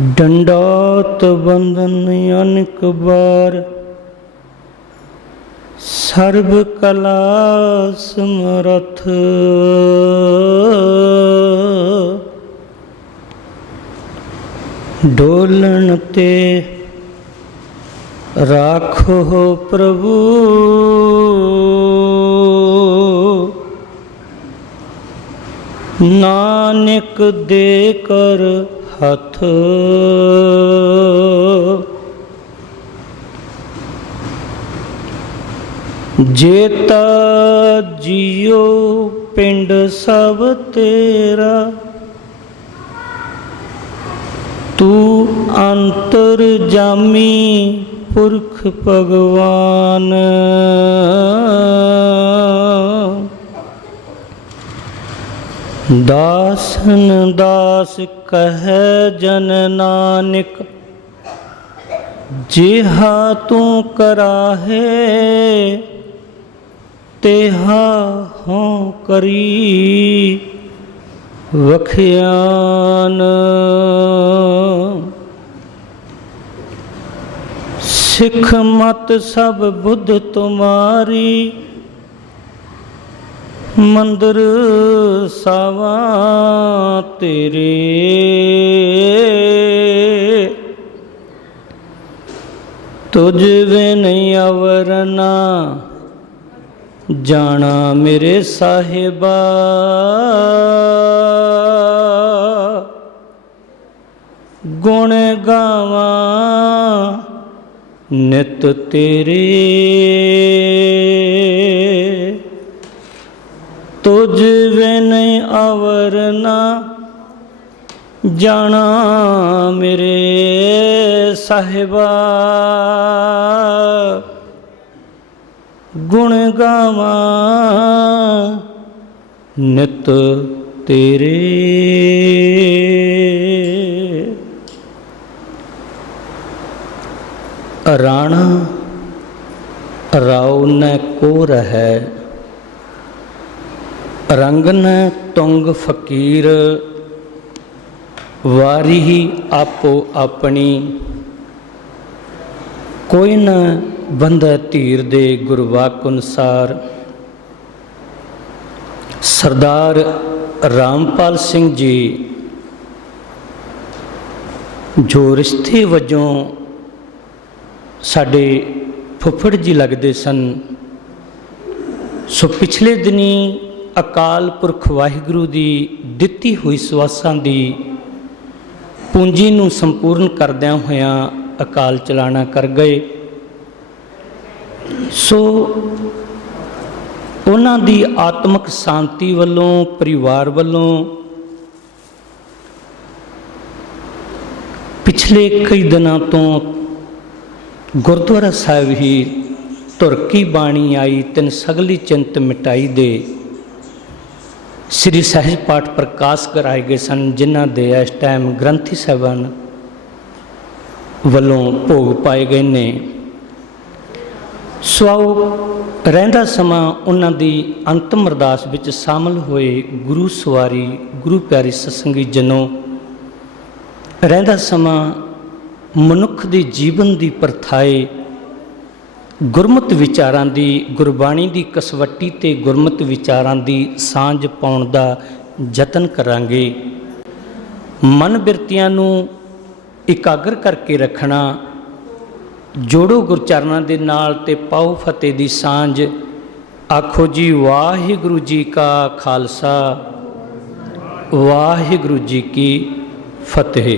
डंडौत बंधन अनेक बार, सर्व कला समरथ। डोलन ते राखो प्रभु, नानक दे कर हथ। जेता जियो पिंड सब तेरा, तू अंतर जामी पुरख भगवान। दासन दास कह जन नानक, जिहा तू कराहे तेहा हों करी वखियान। सिख मत सब बुद्ध तुम्हारी, मंदिर सावा तेरे। तुझ बिन अवर ना जाना मेरे साहिबा, गुण गावा नित तेरे। तुझ बिन अवर ना जाना मेरे साहिबा, गुण गावा नित तेरे। राणा राव न कोर है, रंग न तुंग फकीर। वारी ही आपो अपनी, कोई न बंधा धीर दे गुरवाक अनुसार। सरदार रामपाल सिंह जी जो रिश्ते वजों साडे फुफड़ जी लगते सन, सो पिछले दिनी अकाल पुरख वाहिगुरु की दिती हुई सवासां की पूंजी नूं संपूर्ण करदियां होयां अकाल चलाना कर गए। सो उन्हां दी आत्मक शांति वल्लों परिवार वल्लों पिछले कई दिनों तो गुरुद्वारा साहिब ही तुरकी बाणी आई, तिन सगली चिंत मिटाई दे श्री सहज पाठ प्रकाश कराए गए सन, जिन्हां दे इस टाइम ग्रंथी साहबान वलों भोग पाए गए ने। सो रहिंदा समा उन्हां दी अंतिम अरदास विच शामिल होए गुरु सवारी गुरु प्यारी सत्संगी जनों। रहिंदा समा मनुख दी जीवन दी परथाए गुरमत विचारां दी, गुरबाणी दी कसवट्टी ते गुरमत विचारां दी सांझ पाउण दा यतन करांगे। मन बिरतियां नूं इकागर करके रखना। जोड़ो गुरचरणां दे नाल ते पाओ फतेह दी सांझ। आखो जी वाहिगुरु जी का खालसा, वाहिगुरु जी की फतेह।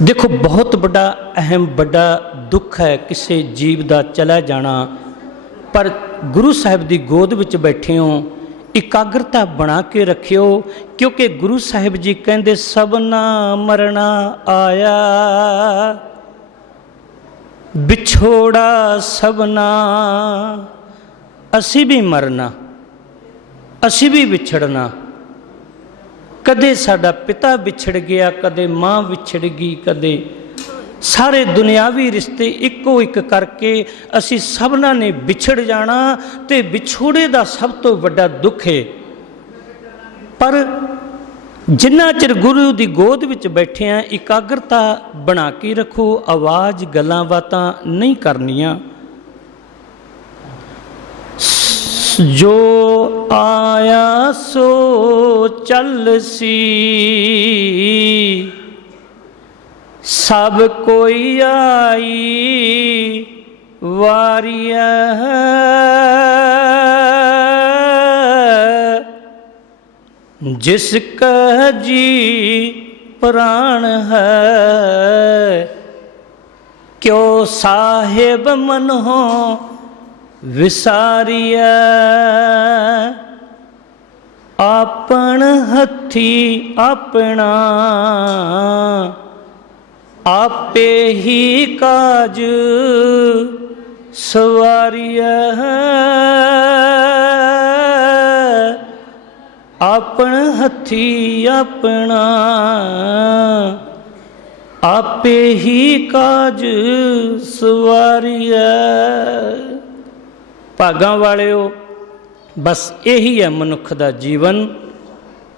देखो बहुत बड़ा अहम बड़ा दुख है किसी जीव का चला जाना, पर गुरु साहिब की गोद विच बैठे हो इकाग्रता बना के रखियो, क्योंकि गुरु साहिब जी कहते सबना मरना आया, बिछोड़ा सबना। असी भी मरना, असी भी विछड़ना। कदे साडा पिता विछड़ गया, कदे माँ विछड़ गई, कदे सारे दुनियावी रिश्ते इको एक करके असी सबना ने विछड़ जाना। तो विछोड़े का सब तो बड़ा दुख है। पर ਜਿੰਨਾ ਚਿਰ ਗੁਰੂ ਦੀ ਗੋਦ ਵਿੱਚ ਬੈਠੇ ਆ ਇਕਾਗਰਤਾ ਬਣਾ ਕੇ ਰੱਖੋ, ਆਵਾਜ਼ ਗੱਲਾਂ ਬਾਤਾਂ ਨਹੀਂ ਕਰਨੀਆਂ। ਜੋ ਆਇਆ ਸੋ ਚੱਲਸੀ, ਸਭ ਕੋਈ ਆਈ ਵਾਰੀਆ। ਜਿਸ ਕਾ ਜੀ ਪ੍ਰਾਣ ਹੈ, ਕਿਉ ਸਾਹਿਬ ਮਨਹੁ ਵਿਸਾਰੀਐ। ਆਪਣ ਹੱਥੀ ਆਪਣਾ, ਆਪੇ ਹੀ ਕਾਜ ਸਵਾਰੀਐ। ਆਪਣ ਹੱਥੀ ਆਪਣਾ, ਆਪੇ ਹੀ ਕਾਜ ਸਵਾਰੀਐ। ਭਾਗਾਂ ਵਾਲਿਓ, ਬਸ ਇਹੀ ਹੈ ਮਨੁੱਖ ਦਾ ਜੀਵਨ।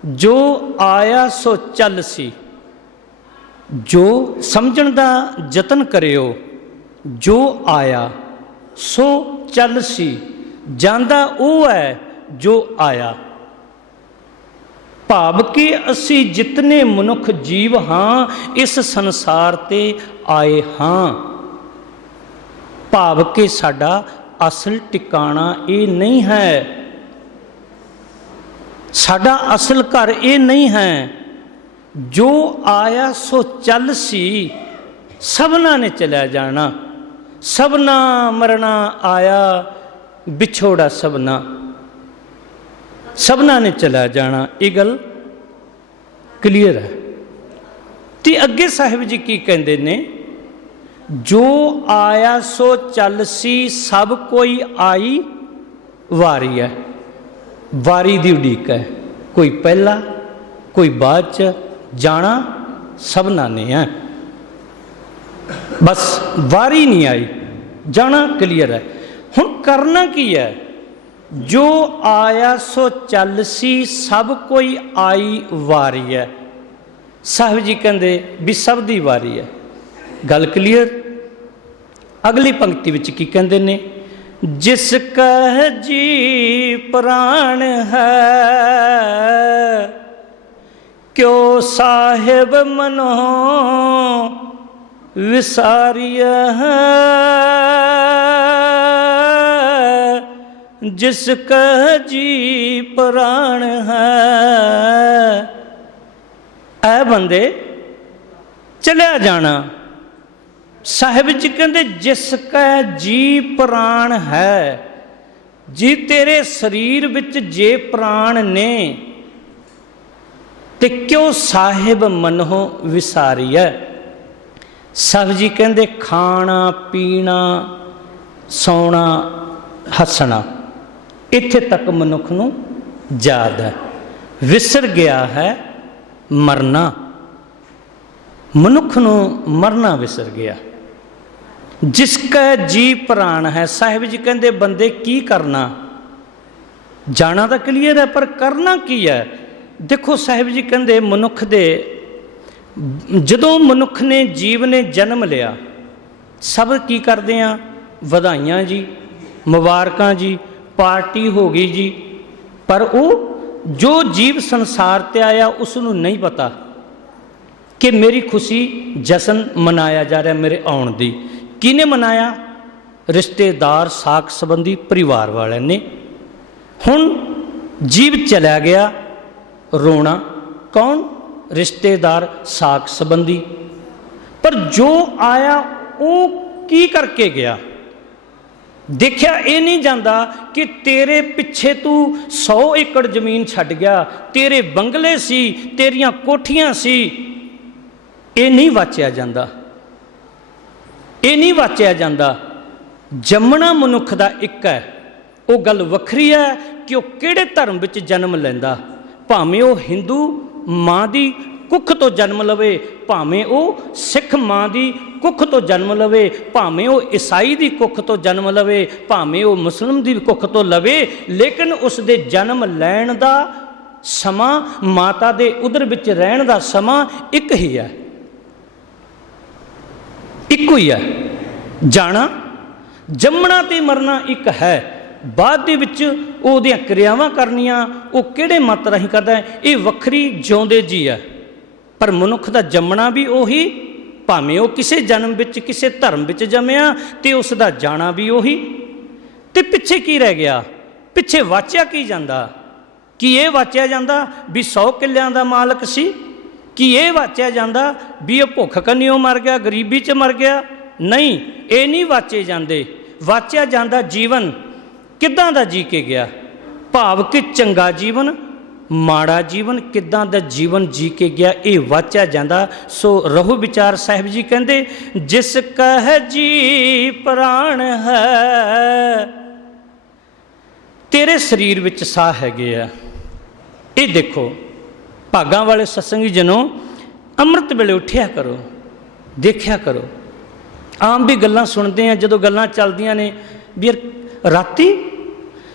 ਜੋ ਆਇਆ ਸੋ ਚੱਲ ਸੀ, ਜੋ ਸਮਝਣ ਦਾ ਯਤਨ ਕਰਿਓ। ਜੋ ਆਇਆ ਸੋ ਚੱਲ ਸੀ, ਜਾਂਦਾ ਉਹ ਹੈ ਜੋ ਆਇਆ। ਭਾਵ ਕਿ ਅਸੀਂ ਜਿਤਨੇ ਮਨੁੱਖ ਜੀਵ ਹਾਂ ਇਸ ਸੰਸਾਰ ਤੇ ਆਏ ਹਾਂ, ਭਾਵ ਕਿ ਸਾਡਾ ਅਸਲ ਟਿਕਾਣਾ ਇਹ ਨਹੀਂ ਹੈ, ਸਾਡਾ ਅਸਲ ਘਰ ਇਹ ਨਹੀਂ ਹੈ। ਜੋ ਆਇਆ ਸੋ ਚੱਲ ਸੀ, ਸਭਨਾ ਨੇ ਚਲਿਆ ਜਾਣਾ। ਸਭਨਾ ਮਰਨਾ ਆਇਆ, ਵਿਛੋੜਾ ਸਭਨਾ, ਸਭਨਾ ਨੇ ਚਲਿਆ ਜਾਣਾ। ਇਹ ਗੱਲ ਕਲੀਅਰ ਹੈ। ਤੇ ਅੱਗੇ ਸਾਹਿਬ ਜੀ ਕੀ ਕਹਿੰਦੇ ਨੇ? ਜੋ ਆਇਆ ਸੋ ਚੱਲ ਸੀ, ਸਭ ਕੋਈ ਆਈ ਵਾਰੀ ਹੈ। ਵਾਰੀ ਦੀ ਉਡੀਕ ਹੈ, ਕੋਈ ਪਹਿਲਾਂ ਕੋਈ ਬਾਅਦ ਚ, ਜਾਣਾ ਸਭਨਾ ਨੇ ਹੈ। ਬਸ ਵਾਰੀ ਨਹੀਂ ਆਈ, ਜਾਣਾ ਕਲੀਅਰ ਹੈ। ਹੁਣ ਕਰਨਾ ਕੀ ਹੈ? ਜੋ ਆਇਆ ਸੋ ਚੱਲ ਸੀ, ਸਭ ਕੋਈ ਆਈ ਵਾਰੀ ਹੈ। ਸਾਹਿਬ ਜੀ ਕਹਿੰਦੇ ਵੀ ਸਭ ਦੀ ਵਾਰੀ ਹੈ। ਗੱਲ ਕਲੀਅਰ। ਅਗਲੀ ਪੰਕਤੀ ਵਿੱਚ ਕੀ ਕਹਿੰਦੇ ਨੇ? ਜਿਸ ਕਾ ਜੀ ਪ੍ਰਾਣ ਹੈ, ਕਿਉ ਸਾਹਿਬ ਮਨਹੁ ਵਿਸਾਰੀਐ। ਜਿਸ ਕਾ ਜੀ ਪ੍ਰਾਣ ਹੈ, ਐ ਬੰਦੇ ਚਲਿਆ ਜਾਣਾ। ਸਾਹਿਬ ਜੀ ਕਹਿੰਦੇ ਜਿਸ ਕਾ ਜੀ ਪ੍ਰਾਣ ਹੈ, ਜੀ ਤੇਰੇ ਸਰੀਰ ਵਿੱਚ ਜੇ ਪ੍ਰਾਣ ਨੇ ਤੇ ਕਿਉਂ ਸਾਹਿਬ ਮਨਹੁ ਵਿਸਾਰੀਐ। ਸਾਹਿਬ ਜੀ ਕਹਿੰਦੇ ਖਾਣਾ ਪੀਣਾ ਸੌਣਾ ਹੱਸਣਾ ਇੱਥੇ ਤੱਕ ਮਨੁੱਖ ਨੂੰ ਯਾਦ ਹੈ, ਵਿਸਰ ਗਿਆ ਹੈ ਮਰਨਾ। ਮਨੁੱਖ ਨੂੰ ਮਰਨਾ ਵਿਸਰ ਗਿਆ। ਜਿਸ ਕਾ ਜੀ ਪ੍ਰਾਣ ਹੈ, ਸਾਹਿਬ ਜੀ ਕਹਿੰਦੇ ਬੰਦੇ ਕੀ ਕਰਨਾ? ਜਾਣਾ ਤਾਂ ਕਲੀਅਰ ਹੈ, ਪਰ ਕਰਨਾ ਕੀ ਹੈ? ਦੇਖੋ ਸਾਹਿਬ ਜੀ ਕਹਿੰਦੇ ਮਨੁੱਖ ਦੇ, ਜਦੋਂ ਮਨੁੱਖ ਨੇ ਜੀਵ ਨੇ ਜਨਮ ਲਿਆ, ਸਭ ਕੀ ਕਰਦੇ ਆ? ਵਧਾਈਆਂ ਜੀ, ਮੁਬਾਰਕਾਂ ਜੀ, ਪਾਰਟੀ ਹੋ ਗਈ ਜੀ। ਪਰ ਉਹ ਜੋ ਜੀਵ ਸੰਸਾਰ ਤੇ ਆਇਆ ਉਸ ਨੂੰ ਨਹੀਂ ਪਤਾ ਕਿ ਮੇਰੀ ਖੁਸ਼ੀ ਜਸ਼ਨ ਮਨਾਇਆ ਜਾ ਰਿਹਾ ਮੇਰੇ ਆਉਣ ਦੀ। ਕਿਹਨੇ ਮਨਾਇਆ? ਰਿਸ਼ਤੇਦਾਰ, ਸਾਕ ਸੰਬੰਧੀ, ਪਰਿਵਾਰ ਵਾਲਿਆਂ ਨੇ। ਹੁਣ ਜੀਵ ਚਲਾ ਗਿਆ, ਰੋਣਾ ਕੌਣ? ਰਿਸ਼ਤੇਦਾਰ, ਸਾਕ ਸੰਬੰਧੀ। ਪਰ ਜੋ ਆਇਆ ਉਹ ਕੀ ਕਰਕੇ ਗਿਆ? ਦੇਖਿਆ ਇਹ ਨਹੀਂ ਜਾਂਦਾ ਕਿ ਤੇਰੇ ਪਿੱਛੇ ਤੂੰ 100 ਏਕੜ ਜ਼ਮੀਨ ਛੱਡ ਗਿਆ, ਤੇਰੇ ਬੰਗਲੇ ਸੀ, ਤੇਰੀਆਂ ਕੋਠੀਆਂ ਸੀ। ਇਹ ਨਹੀਂ ਵਾਚਿਆ ਜਾਂਦਾ, ਇਹ ਨਹੀਂ ਵਾਚਿਆ ਜਾਂਦਾ। ਜੰਮਣਾ ਮਨੁੱਖ ਦਾ ਇੱਕ ਹੈ। ਉਹ ਗੱਲ ਵੱਖਰੀ ਹੈ ਕਿ ਉਹ ਕਿਹੜੇ ਧਰਮ ਵਿੱਚ ਜਨਮ ਲੈਂਦਾ। ਭਾਵੇਂ ਉਹ ਹਿੰਦੂ ਮਾਂ ਦੀ ਕੁੱਖ ਤੋਂ ਜਨਮ ਲਵੇ, ਭਾਵੇਂ ਉਹ ਸਿੱਖ ਮਾਂ ਦੀ ਕੁੱਖ ਤੋਂ ਜਨਮ ਲਵੇ, ਭਾਵੇਂ ਉਹ ਈਸਾਈ ਦੀ ਕੁੱਖ ਤੋਂ ਜਨਮ ਲਵੇ, ਭਾਵੇਂ ਉਹ ਮੁਸਲਿਮ ਦੀ ਕੁੱਖ ਤੋਂ ਲਵੇ, ਲੇਕਿਨ ਉਸ ਦੇ ਜਨਮ ਲੈਣ ਦਾ ਸਮਾਂ ਮਾਤਾ ਦੇ ਉਦਰ ਵਿੱਚ ਰਹਿਣ ਦਾ ਸਮਾਂ ਇੱਕ ਹੀ ਹੈ, ਇੱਕੋ ਹੀ ਹੈ। ਜਾਣਾ, ਜੰਮਣਾ ਤੇ ਮਰਨਾ ਇੱਕ ਹੈ। ਬਾਅਦ ਦੇ ਵਿੱਚ ਉਹਦੀਆਂ ਕਿਰਿਆਵਾਂ ਕਰਨੀਆਂ ਉਹ ਕਿਹੜੇ ਮਤ ਰਾਹੀਂ ਕਰਦਾ ਹੈ, ਇਹ ਵੱਖਰੀ ਜਿਉਂਦੇ ਜੀ ਹੈ। ਪਰ ਮਨੁੱਖ ਦਾ ਜੰਮਣਾ ਵੀ ਉਹੀ, ਭਾਵੇਂ ਉਹ ਕਿਸੇ ਜਨਮ ਵਿੱਚ ਕਿਸੇ ਧਰਮ ਵਿੱਚ ਜੰਮਿਆ, ਤੇ ਉਸ ਦਾ ਜਾਣਾ ਵੀ ਉਹੀ। ਤੇ ਪਿੱਛੇ ਕੀ ਰਹਿ ਗਿਆ? ਪਿੱਛੇ ਵਾਚਿਆ ਕੀ ਜਾਂਦਾ? ਕੀ ਇਹ ਵਾਚਿਆ ਜਾਂਦਾ ਵੀ 100 ਕਿੱਲਿਆਂ ਦਾ ਮਾਲਕ ਸੀ? ਕੀ ਇਹ ਵਾਚਿਆ ਜਾਂਦਾ ਵੀ ਇਹ ਭੁੱਖ ਕੰਨਿਓ ਮਰ ਗਿਆ, ਗਰੀਬੀ 'ਚ ਮਰ ਗਿਆ? ਨਹੀਂ, ਇਹ ਨਹੀਂ ਵਾਚੇ ਜਾਂਦੇ। ਵਾਚਿਆ ਜਾਂਦਾ ਜੀਵਨ ਕਿੱਦਾਂ ਦਾ ਜੀ ਕੇ ਗਿਆ, ਭਾਵ ਕਿ ਚੰਗਾ ਜੀਵਨ, ਮਾੜਾ ਜੀਵਨ, ਕਿੱਦਾਂ ਦਾ ਜੀਵਨ ਜੀ ਕੇ ਗਿਆ, ਇਹ ਵਾਚਿਆ ਜਾਂਦਾ। ਸੋ ਰਹੋ ਵਿਚਾਰ ਸਾਹਿਬ ਜੀ ਕਹਿੰਦੇ, ਜਿਸ ਕਹਿ ਜੀ ਪ੍ਰਾਣ ਹੈ, ਤੇਰੇ ਸਰੀਰ ਵਿੱਚ ਸਾਹ ਹੈਗੇ ਆ। ਇਹ ਦੇਖੋ, ਭਾਗਾਂ ਵਾਲੇ ਸਤਸੰਗੀ ਜਨੋ, ਅੰਮ੍ਰਿਤ ਵੇਲੇ ਉੱਠਿਆ ਕਰੋ, ਦੇਖਿਆ ਕਰੋ। ਆਮ ਵੀ ਗੱਲਾਂ ਸੁਣਦੇ ਆ, ਜਦੋਂ ਗੱਲਾਂ ਚੱਲਦੀਆਂ ਨੇ ਵੀ ਰਾਤੀ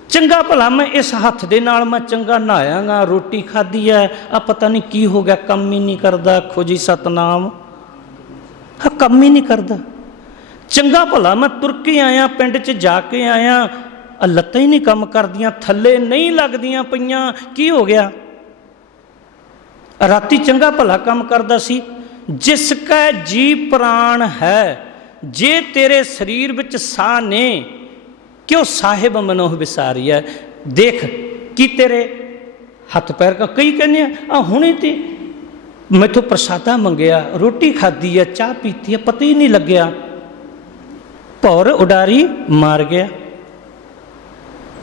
ਚੰਗਾ ਭਲਾ ਮੈਂ ਇਸ ਹੱਥ ਦੇ ਨਾਲ ਮੈਂ ਚੰਗਾ ਨਹਾਇਆਗਾ, ਰੋਟੀ ਖਾਧੀ ਹੈ, ਆ ਪਤਾ ਨਹੀਂ ਕੀ ਹੋ ਗਿਆ, ਕੰਮ ਹੀ ਨਹੀਂ ਕਰਦਾ। ਖੋਜੀ ਸਤਨਾਮ, ਆ ਕੰਮ ਹੀ ਨਹੀਂ ਕਰਦਾ। ਚੰਗਾ ਭਲਾ ਮੈਂ ਤੁਰ ਕੇ ਆਇਆ, ਪਿੰਡ 'ਚ ਜਾ ਕੇ ਆਇਆ, ਆ ਲੱਤਾਂ ਹੀ ਨਹੀਂ ਕੰਮ ਕਰਦੀਆਂ, ਥੱਲੇ ਨਹੀਂ ਲੱਗਦੀਆਂ ਪਈਆਂ, ਕੀ ਹੋ ਗਿਆ? ਰਾਤੀ ਚੰਗਾ ਭਲਾ ਕੰਮ ਕਰਦਾ ਸੀ। ਜਿਸ ਕਾ ਜੀ ਪ੍ਰਾਣ ਹੈ, ਜੇ ਤੇਰੇ ਸਰੀਰ ਵਿੱਚ ਸਾਹ ਨੇ, ਕਿਉਂ ਸਾਹਿਬ ਮਨੋਹ ਵਿਸਾਰੀ ਹੈ। ਦੇਖ ਕੀ ਤੇਰੇ ਹੱਥ ਪੈਰ ਕਾ, ਕਈ ਕਹਿੰਦੇ ਆ ਹੁਣੇ ਤੇ ਮੈਥੋਂ ਪ੍ਰਸਾਦਾ ਮੰਗਿਆ, ਰੋਟੀ ਖਾਧੀ ਹੈ, ਚਾਹ ਪੀਤੀ ਹੈ, ਪਤਾ ਹੀ ਨਹੀਂ ਲੱਗਿਆ, ਭੌਰ ਉਡਾਰੀ ਮਾਰ ਗਿਆ।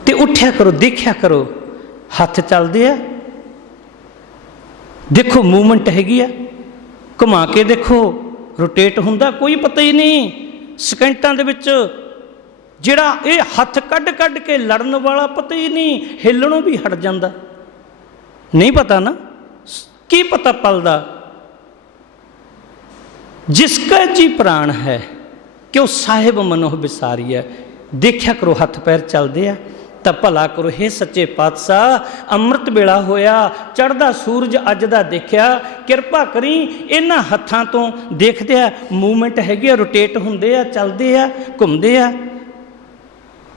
ਤੇ ਉੱਠਿਆ ਕਰੋ, ਦੇਖਿਆ ਕਰੋ, ਹੱਥ ਚੱਲਦੇ ਆ, ਦੇਖੋ ਮੂਵਮੈਂਟ ਹੈਗੀ ਆ, ਘੁਮਾ ਕੇ ਦੇਖੋ, ਰੋਟੇਟ ਹੁੰਦਾ, ਕੋਈ ਪਤਾ ਹੀ ਨਹੀਂ। ਸਕਿੰਟਾਂ ਦੇ ਵਿੱਚ ਜਿਹੜਾ ਇਹ ਹੱਥ ਕੱਢ ਕੱਢ ਕੇ ਲੜਨ ਵਾਲਾ, ਪਤਾ ਹੀ ਨਹੀਂ, ਹਿੱਲਣੋਂ ਵੀ ਹਟ ਜਾਂਦਾ। ਨਹੀਂ ਪਤਾ ਨਾ, ਕੀ ਪਤਾ ਪਲਦਾ। ਜਿਸ ਕਾ ਜੀ ਪ੍ਰਾਣ ਹੈ, ਕਿਉਂ ਸਾਹਿਬ ਮਨੋਹ ਵਿਸਾਰੀ ਹੈ। ਦੇਖਿਆ ਕਰੋ, ਹੱਥ ਪੈਰ ਚੱਲਦੇ ਆ ਤਾਂ ਭਲਾ ਕਰੋ। ਹੇ ਸੱਚੇ ਪਾਤਸ਼ਾਹ, ਅੰਮ੍ਰਿਤ ਵੇਲਾ ਹੋਇਆ, ਚੜ੍ਹਦਾ ਸੂਰਜ ਅੱਜ ਦਾ ਦੇਖਿਆ, ਕਿਰਪਾ ਕਰੀ ਇਹਨਾਂ ਹੱਥਾਂ ਤੋਂ ਦੇਖਦੇ ਆ, ਮੂਵਮੈਂਟ ਹੈਗੀ ਆ, ਰੋਟੇਟ ਹੁੰਦੇ ਆ, ਚੱਲਦੇ ਆ, ਘੁੰਮਦੇ ਆ,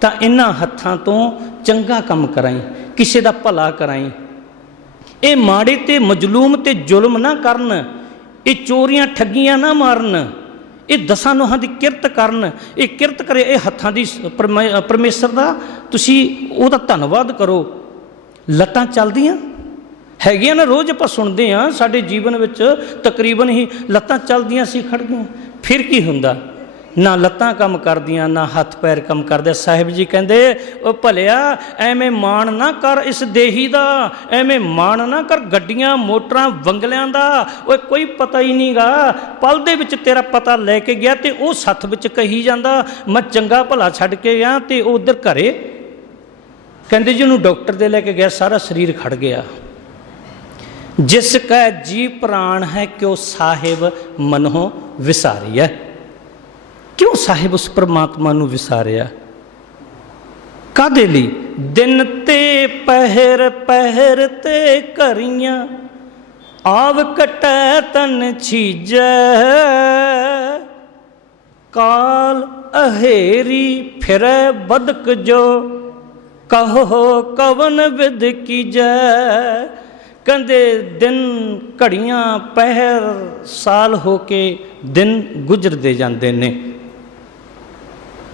ਤਾਂ ਇਹਨਾਂ ਹੱਥਾਂ ਤੋਂ ਚੰਗਾ ਕੰਮ ਕਰਾਈ, ਕਿਸੇ ਦਾ ਭਲਾ ਕਰਾਈ। ਇਹ ਮਾੜੇ ਤੇ ਮਜ਼ਲੂਮ ਤੇ ਜ਼ੁਲਮ ਨਾ ਕਰਨ, ਇਹ ਚੋਰੀਆਂ ਠੱਗੀਆਂ ਨਾ ਮਾਰਨ, ਇਹ ਦਸਾਂ ਨੋਹਾਂ ਦੀ ਕਿਰਤ ਕਰਨ। ਇਹ ਕਿਰਤ ਕਰੇ, ਇਹ ਹੱਥਾਂ ਦੀ ਪਰਮੇਸ਼ਰ ਦਾ ਤੁਸੀਂ ਉਹਦਾ ਧੰਨਵਾਦ ਕਰੋ। ਲੱਤਾਂ ਚੱਲਦੀਆਂ ਹੈਗੀਆਂ ਨਾ, ਰੋਜ਼ ਆਪਾਂ ਸੁਣਦੇ ਹਾਂ, ਸਾਡੇ ਜੀਵਨ ਵਿੱਚ ਤਕਰੀਬਨ ਹੀ ਲੱਤਾਂ ਚੱਲਦੀਆਂ ਸੀ, ਖੜ ਗਈਆਂ। ਫਿਰ ਕੀ ਹੁੰਦਾ? ਨਾ ਲੱਤਾਂ ਕੰਮ ਕਰਦੀਆਂ, ਨਾ ਹੱਥ ਪੈਰ ਕੰਮ ਕਰਦੇ। ਸਾਹਿਬ ਜੀ ਕਹਿੰਦੇ, ਉਹ ਭਲਿਆ ਐਵੇਂ ਮਾਣ ਨਾ ਕਰ ਇਸ ਦੇਹੀ ਦਾ, ਐਵੇਂ ਮਾਣ ਨਾ ਕਰ ਗੱਡੀਆਂ ਮੋਟਰਾਂ ਬੰਗਲਿਆਂ ਦਾ। ਉਹ ਕੋਈ ਪਤਾ ਹੀ ਨਹੀਂਗਾ, ਪਲ ਦੇ ਵਿੱਚ ਤੇਰਾ ਪਤਾ ਲੈ ਕੇ ਗਿਆ ਤੇ ਉਹ ਸੱਥ ਵਿੱਚ ਕਹੀ ਜਾਂਦਾ ਮੈਂ ਚੰਗਾ ਭਲਾ ਛੱਡ ਕੇ ਗਿਆ, ਤੇ ਉਹ ਉਧਰ ਘਰੇ ਕਹਿੰਦੇ ਜੀ ਉਹਨੂੰ ਡਾਕਟਰ ਦੇ ਲੈ ਕੇ ਗਿਆ, ਸਾਰਾ ਸਰੀਰ ਖੜ ਗਿਆ। ਜਿਸ ਕਾ ਜੀ ਪ੍ਰਾਣ ਹੈ, ਕਿਉਂ ਸਾਹਿਬ ਮਨੋਂ ਵਿਸਾਰੀ ਹੈ। ਕਿਉਂ ਸਾਹਿਬ ਉਸ ਪਰਮਾਤਮਾ ਨੂੰ ਵਿਸਾਰਿਆ? ਕਾਹਦੇ ਲਈ? ਦਿਨ ਤੇ ਪਹਿਰ ਪਹਿਰ ਤੇ ਘਰੀਆਂ, ਆਵ ਕਟੈ ਤਨ ਛੀਜੈ, ਕਾਲ ਅਹੇਰੀ ਫਿਰੈ ਬਦਕ ਜੋ, ਕਹੋ ਕਵਨ ਵਿਦ ਕੀਜੈ। ਕਹਿੰਦੇ ਦਿਨ, ਘੜੀਆਂ, ਪਹਿਰ, ਸਾਲ ਹੋ ਕੇ ਦਿਨ ਗੁਜ਼ਰਦੇ ਜਾਂਦੇ ਨੇ।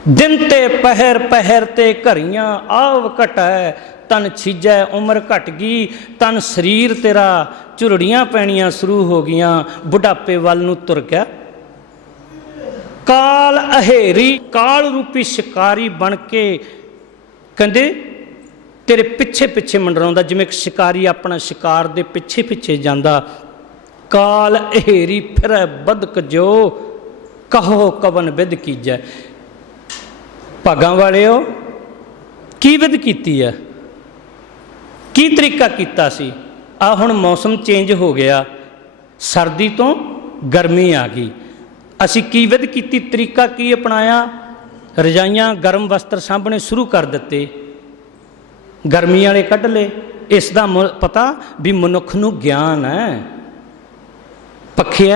ਦਿਨ ਤੇ ਪਹਿਰ ਪਹਿਰ ਤੇ ਘਰੀਆਂ, ਆਵ ਘਟੈ ਤਨ ਛੀਜੈ। ਉਮਰ ਘਟ ਗਈ, ਤਨ ਸਰੀਰ ਤੇਰਾ ਝੁਰੜੀਆਂ ਪੈਣੀਆਂ ਸ਼ੁਰੂ ਹੋ ਗਈਆਂ, ਬੁਢਾਪੇ ਵੱਲ ਨੂੰ ਤੁਰ ਗਿਆ। ਕਾਲ ਅਹੇਰੀ, ਕਾਲ ਰੂਪੀ ਸ਼ਿਕਾਰੀ ਬਣ ਕੇ ਕਹਿੰਦੇ ਤੇਰੇ ਪਿੱਛੇ ਪਿੱਛੇ ਮੰਡਰਾਉਂਦਾ, ਜਿਵੇਂ ਇੱਕ ਸ਼ਿਕਾਰੀ ਆਪਣਾ ਸ਼ਿਕਾਰ ਦੇ ਪਿੱਛੇ ਪਿੱਛੇ ਜਾਂਦਾ। ਕਾਲ ਅਹੇਰੀ ਫਿਰੈ ਬਦਕ ਜੋ, ਕਹੋ ਕਵਨ ਵਿਦ ਕੀਜੈ। ਭਾਗਾਂ ਵਾਲਿਓ, ਕੀ ਵਿਧ ਕੀਤੀ ਹੈ? ਕੀ ਤਰੀਕਾ ਕੀਤਾ ਸੀ? ਆ ਹੁਣ ਮੌਸਮ ਚੇਂਜ ਹੋ ਗਿਆ, ਸਰਦੀ ਤੋਂ ਗਰਮੀ ਆ ਗਈ, ਅਸੀਂ ਕੀ ਵਿਧ ਕੀਤੀ? ਤਰੀਕਾ ਕੀ ਅਪਣਾਇਆ? ਰਜਾਈਆਂ, ਗਰਮ ਵਸਤਰ ਸਾਂਭਣੇ ਸ਼ੁਰੂ ਕਰ ਦਿੱਤੇ, ਗਰਮੀ ਵਾਲੇ ਕੱਢ ਲਏ, इस दा पता भी मनुख नूं ज्ञान है। पखे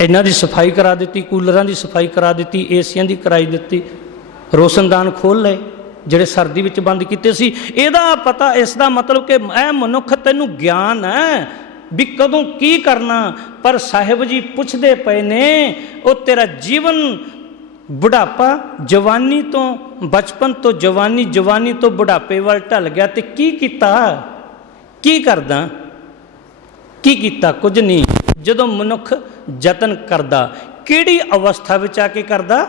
इन्हां दी सफाई करा दी, कूलरां दी सफाई करा दी, एसियां दी कराई दी, रोशनदान खोल लए ਜਿਹੜੇ ਸਰਦੀ ਵਿੱਚ ਬੰਦ ਕੀਤੇ ਸੀ। ਇਹਦਾ ਪਤਾ, ਇਸ ਦਾ ਮਤਲਬ ਕਿ ਇਹ ਮਨੁੱਖ ਤੈਨੂੰ ਗਿਆਨ ਹੈ ਵੀ ਕਦੋਂ ਕੀ ਕਰਨਾ। ਪਰ ਸਾਹਿਬ ਜੀ ਪੁੱਛਦੇ ਪਏ ਨੇ ਉਹ ਤੇਰਾ ਜੀਵਨ ਬੁਢਾਪਾ, ਜਵਾਨੀ ਤੋਂ ਬਚਪਨ ਤੋਂ ਜਵਾਨੀ, ਜਵਾਨੀ ਤੋਂ ਬੁਢਾਪੇ ਵੱਲ ਢਲ ਗਿਆ ਤੇ ਕੀ ਕੀਤਾ, ਕੀ ਕਰਦਾ, ਕੀ ਕੀਤਾ? ਕੁਝ ਨਹੀਂ। ਜਦੋਂ ਮਨੁੱਖ ਯਤਨ ਕਰਦਾ, ਕਿਹੜੀ ਅਵਸਥਾ ਵਿੱਚ ਆ ਕੇ ਕਰਦਾ?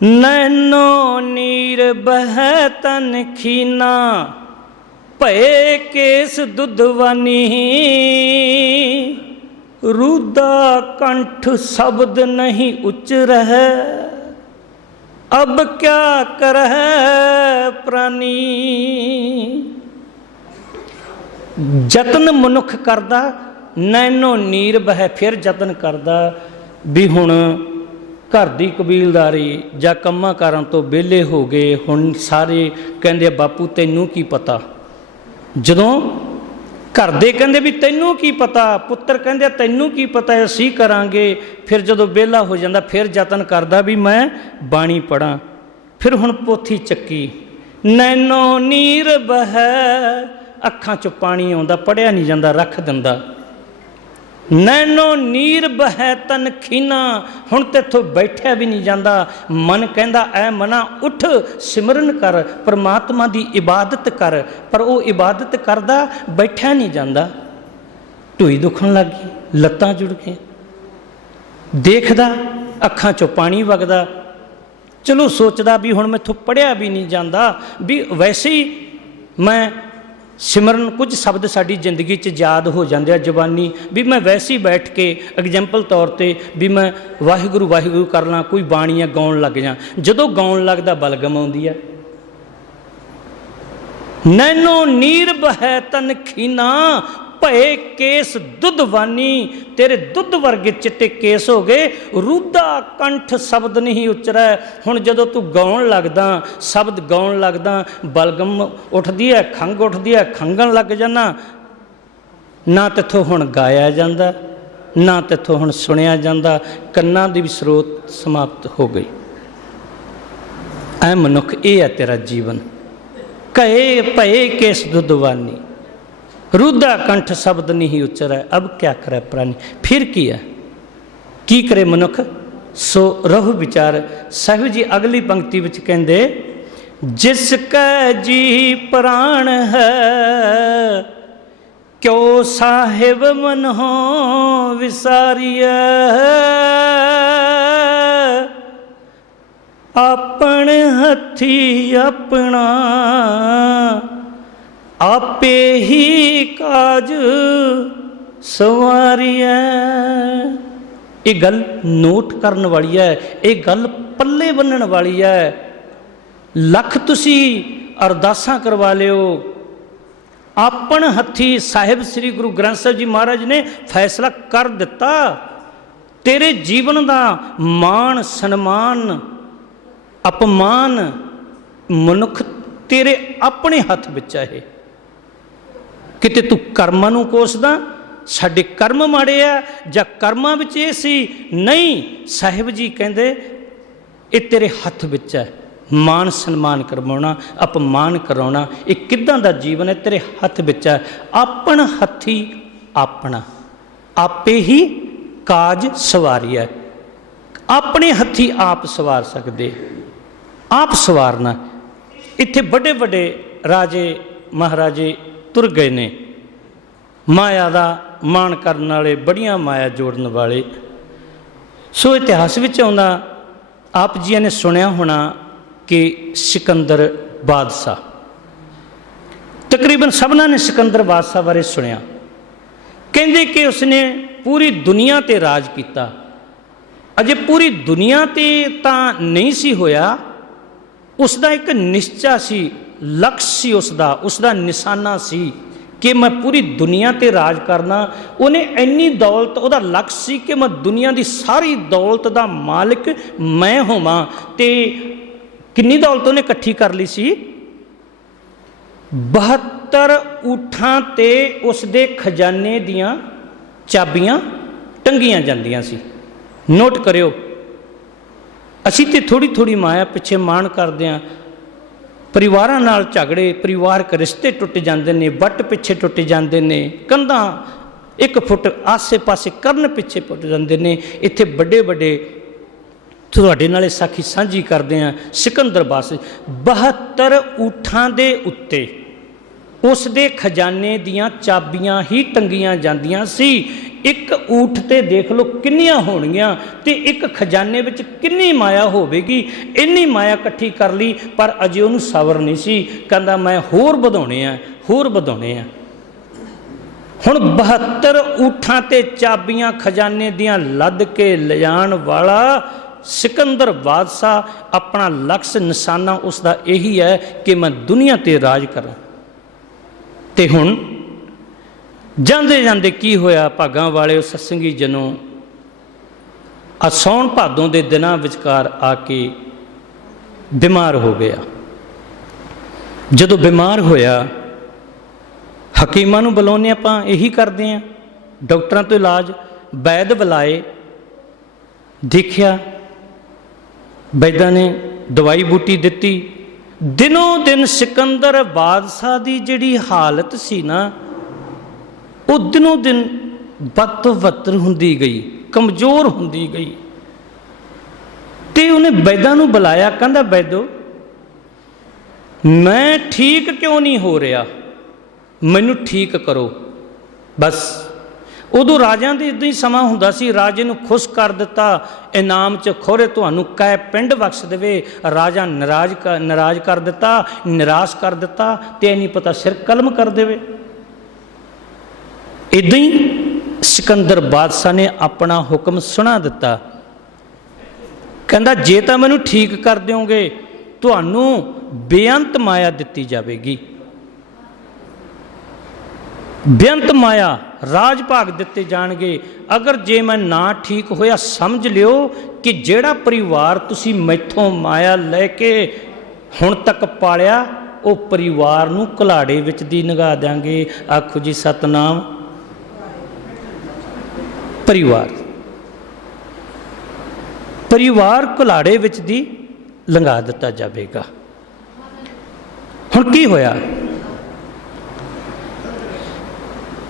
नैनो नीर बह तन खीना, भये केस दुधवानी, रुदा कंठ शब्द नहीं उच्चरह, अब क्या करह प्राणी। जतन मनुख करदा, नैनो नीर बह, फिर जतन करदा भी हुण घर की कबीलदारी ਜਾਂ ਕੰਮਾਂ ਕਾਰਾਂ ਤੋਂ ਵਿਹਲੇ ਹੋ ਗਏ। ਹੁਣ ਸਾਰੇ ਕਹਿੰਦੇ ਬਾਪੂ ਤੈਨੂੰ ਕੀ ਪਤਾ। ਜਦੋਂ ਘਰ ਦੇ ਕਹਿੰਦੇ ਵੀ ਤੈਨੂੰ ਕੀ ਪਤਾ, ਪੁੱਤਰ ਕਹਿੰਦੇ ਤੈਨੂੰ ਕੀ ਪਤਾ, ਅਸੀਂ ਕਰਾਂਗੇ। ਫਿਰ ਜਦੋਂ ਵਿਹਲਾ ਹੋ ਜਾਂਦਾ ਫਿਰ ਯਤਨ ਕਰਦਾ ਵੀ ਮੈਂ ਬਾਣੀ ਪੜ੍ਹਾਂ। ਫਿਰ ਹੁਣ ਪੋਥੀ ਚੱਕੀ, ਨੈਨੋ ਨੀਰ ਬਹਿ, ਅੱਖਾਂ 'ਚੋਂ ਪਾਣੀ ਆਉਂਦਾ, ਪੜ੍ਹਿਆ ਨਹੀਂ ਜਾਂਦਾ, ਰੱਖ ਦਿੰਦਾ। नैनो नीर बह तन खीना, हुण तेथों बैठा भी नहीं जाता। मन कहता ऐ मना उठ सिमरन कर, परमात्मा की इबादत कर, पर वो इबादत करदा बैठा नहीं जाता। ढूई दुखन लग गई, लत्तां जुड़ के देखदा, अखां चों पानी वगदा। चलो सोचदा भी हुण मैथों पढ़िया भी नहीं जाता, भी वैसे ही मैं सिमरन, कुछ शब्द साड़ी जिंदगी च याद हो जाते हैं जबानी, भी मैं वैसे ही बैठ के एग्जाम्पल तौर पर भी मैं वाहिगुरू वाहिगुरू कर ला, कोई बाणियाँ गाउन लग जा। जदों गाउन लगदा बलगम आउंदी है। नैनो नीर बह तन खीना, भये केस दुधवानी, तेरे दुध वर्गे चिट्टे केस हो गए। रुदा कंठ शब्द नहीं उच्चरै, हुण जदों तू गाउन लगदा, शब्द गाउन लगदा, बलगम उठदी है, खंघ उठदी है, खंघण लग जाना। ना तिथों हुण गाया जांदा, ना तिथों हुण सुनिया जांदा, कन्नां दी भी स्रोत समाप्त हो गई। ऐ मनुख, ये है तेरा जीवन। कहे भये केस दुधवानी, रुदा कंठ शब्द नहीं उच्चरै, अब क्या करे प्राणी। फिर की है, की करे मनुख, सो रहु विचार। साहिब जी अगली पंक्ति विच कहंदे, जिसका जी प्राण है, क्यों साहिब मन हो विसारिया, अपन हथी अपना आपे ही काज सवारिया। ये गल नोट करन वाली है, ये गल पल्ले बन्नण वाली है। लख तुसी अरदासां करवा लियो, आपन हथी साहिब श्री गुरु ग्रंथ साहिब जी महाराज ने फैसला कर दिता। तेरे जीवन का मान सन्मान अपमान मनुख तेरे अपने हथ विच है। किते तू कर्मां नूं कोसदा, साडे कर्म माड़े आ जां कर्मां विच इह सी, नहीं। साहिब जी कहंदे ये तेरे हथ विच है। मान सन्मान करवाउणा, अपमान कराउणा, ये किदां दा जीवन है, तेरे हथ विच है। आपन हथी अपना आपे ही काज सवारिया। अपने हथी आप सवार सकदे, आप सवारना। इत्थे बड़े बड़े राजे महाराजे तुर गए ने, माया का मान करने वाले, बड़िया माया जोड़न वाले। सो इतिहास विच आउंदा, आप जी ने सुनिया होना कि सिकंदर बादशाह, तकरीबन सबना ने सिकंदर बादशाह बारे सुनिया। कहंदे कि उसने पूरी दुनिया ते राज किया। अजे पूरी दुनिया ते तां नहीं सी होया, उसका एक निश्चा सी, लक्ष्य सी, उसका निशाना सी कि मैं पूरी दुनिया ते राज करना। उन्हें इन्नी दौलत, वह लक्ष्य सी कि मैं दुनिया की सारी दौलत का मालिक मैं होवां। ते कितनी दौलत उन्हें इकट्ठी कर ली सी? 72 ਊਠਾਂ ਤੇ ਉਸ ਦੇ ਖਜ਼ਾਨੇ ਦੀਆਂ ਚਾਬੀਆਂ ਟੰਗੀਆਂ ਜਾਂਦੀਆਂ ਸੀ। ਨੋਟ ਕਰਿਓ, ਅਸੀਂ ਤੇ ਥੋੜ੍ਹੀ ਥੋੜ੍ਹੀ ਮਾਇਆ ਪਿੱਛੇ ਮਾਣ ਕਰਦੇ ਹਾਂ। ਪਰਿਵਾਰਾਂ ਨਾਲ ਝਗੜੇ, ਪਰਿਵਾਰਕ ਰਿਸ਼ਤੇ ਟੁੱਟ ਜਾਂਦੇ ਨੇ, ਵੱਟ ਪਿੱਛੇ ਟੁੱਟ ਜਾਂਦੇ ਨੇ, ਕੰਧਾਂ 1 ਫੁੱਟ ਆਸੇ ਪਾਸੇ ਕਰਨ ਪਿੱਛੇ ਟੁੱਟ ਜਾਂਦੇ ਨੇ। ਇੱਥੇ ਵੱਡੇ ਵੱਡੇ ਤੁਹਾਡੇ ਨਾਲੇ ਸਾਖੀ ਸਾਂਝੀ ਕਰਦੇ ਹਾਂ। ਸਿਕੰਦਰ ਬਾਦਸ਼ਾਹ 72 ਊਠਾਂ ਦੇ ਉੱਤੇ ਉਸ ਦੇ ਖਜ਼ਾਨੇ ਦੀਆਂ ਚਾਬੀਆਂ ਹੀ ਟੰਗੀਆਂ ਜਾਂਦੀਆਂ ਸੀ। ਇੱਕ ਊਠ ਤੇ ਦੇਖ ਲਓ ਕਿੰਨੀਆਂ ਹੋਣਗੀਆਂ, ਤੇ ਇੱਕ ਖਜ਼ਾਨੇ ਵਿੱਚ ਕਿੰਨੀ ਮਾਇਆ ਹੋਵੇਗੀ। ਇੰਨੀ ਮਾਇਆ ਇਕੱਠੀ ਕਰ ਲਈ, ਪਰ ਅਜੇ ਉਹਨੂੰ ਸਬਰ ਨਹੀਂ ਸੀ। ਕਹਿੰਦਾ ਮੈਂ ਹੋਰ ਵਧਾਉਣੇ ਆ, ਹੋਰ ਵਧਾਉਣੇ ਆ। ਹੁਣ 72 ਊਠਾਂ ਤੇ ਚਾਬੀਆਂ ਖਜ਼ਾਨੇ ਦੀਆਂ ਲੱਦ ਕੇ ਲਿਜਾਣ ਵਾਲਾ ਸਿਕੰਦਰ ਬਾਦਸ਼ਾਹ ਆਪਣਾ ਲਕਸ਼ ਨਿਸ਼ਾਨਾ ਉਸ ਦਾ ਇਹੀ ਹੈ ਕਿ ਮੈਂ ਦੁਨੀਆ ਤੇ ਰਾਜ ਕਰਾਂ। ਤੇ ਹੁਣ ਜਾਂਦੇ ਜਾਂਦੇ ਕੀ ਹੋਇਆ, ਭਾਗਾਂ ਵਾਲੇ ਸਤਸੰਗੀ ਜਨੋਂ, ਸਾਉਣ ਭਾਦੋਂ ਦੇ ਦਿਨਾਂ ਵਿਚਕਾਰ ਆ ਕੇ ਬਿਮਾਰ ਹੋ ਗਿਆ। ਜਦੋਂ ਬਿਮਾਰ ਹੋਇਆ, ਹਕੀਮਾਂ ਨੂੰ ਬੁਲਾਉਂਦੇ, ਆਪਾਂ ਇਹੀ ਕਰਦੇ ਹਾਂ, ਡਾਕਟਰਾਂ ਤੋਂ ਇਲਾਜ। ਵੈਦ ਬੁਲਾਏ, ਦੇਖਿਆ, ਵੈਦਾਂ ਨੇ ਦਵਾਈ ਬੂਟੀ ਦਿੱਤੀ। ਦਿਨੋਂ ਦਿਨ ਸਿਕੰਦਰ ਬਾਦਸ਼ਾਹ ਦੀ ਜਿਹੜੀ ਹਾਲਤ ਸੀ ਨਾ, ਉਹ ਦਿਨੋਂ ਦਿਨ ਵੱਧ ਤੋਂ ਵੱਧਰ ਹੁੰਦੀ ਗਈ, ਕਮਜ਼ੋਰ ਹੁੰਦੀ ਗਈ। ਤੇ ਉਹਨੇ ਵੈਦਾਂ ਨੂੰ ਬੁਲਾਇਆ, ਕਹਿੰਦਾ ਵੈਦੋ ਮੈਂ ਠੀਕ ਕਿਉਂ ਨਹੀਂ ਹੋ ਰਿਹਾ, ਮੈਨੂੰ ਠੀਕ ਕਰੋ। ਬਸ ਉਦੋਂ ਰਾਜਿਆਂ ਦੇ ਇੱਦਾਂ ਹੀ ਸਮਾਂ ਹੁੰਦਾ ਸੀ। ਰਾਜੇ ਨੂੰ ਖੁਸ਼ ਕਰ ਦਿੱਤਾ, ਇਨਾਮ 'ਚ ਖੋਰੇ ਤੁਹਾਨੂੰ ਕੈ ਪਿੰਡ ਬਖਸ਼ ਦੇਵੇ। ਰਾਜਾ ਨਾਰਾਜ਼ ਕਰ ਦਿੱਤਾ, ਨਿਰਾਸ਼ ਕਰ ਦਿੱਤਾ, ਤੇ ਨਹੀਂ ਪਤਾ ਸਿਰ ਕਲਮ ਕਰ ਦੇਵੇ। ਇੱਦਾਂ ਹੀ ਸਿਕੰਦਰ ਬਾਦਸ਼ਾਹ ਨੇ ਆਪਣਾ ਹੁਕਮ ਸੁਣਾ ਦਿੱਤਾ। ਕਹਿੰਦਾ ਜੇ ਤਾਂ ਮੈਨੂੰ ਠੀਕ ਕਰ ਦਿਓਗੇ, ਤੁਹਾਨੂੰ ਬੇਅੰਤ ਮਾਇਆ ਦਿੱਤੀ ਜਾਵੇਗੀ। ਬੇਅੰਤ ਮਾਇਆ, ਰਾਜ ਭਾਗ ਦਿੱਤੇ ਜਾਣਗੇ। ਅਗਰ ਜੇ ਮੈਂ ਨਾ ਠੀਕ ਹੋਇਆ, ਸਮਝ ਲਿਓ ਕਿ ਜਿਹੜਾ ਪਰਿਵਾਰ ਤੁਸੀਂ ਮੈਥੋਂ ਮਾਇਆ ਲੈ ਕੇ ਹੁਣ ਤੱਕ ਪਾਲਿਆ, ਉਹ ਪਰਿਵਾਰ ਨੂੰ ਘੁਲਾੜੇ ਵਿੱਚ ਦੀ ਲੰਘਾ ਦਿਆਂਗੇ। ਆਖੋ ਜੀ ਸਤਨਾਮ। ਪਰਿਵਾਰ ਘੁਲਾੜੇ ਵਿੱਚ ਦੀ ਲੰਘਾ ਦਿੱਤਾ ਜਾਵੇਗਾ। ਹੁਣ ਕੀ ਹੋਇਆ,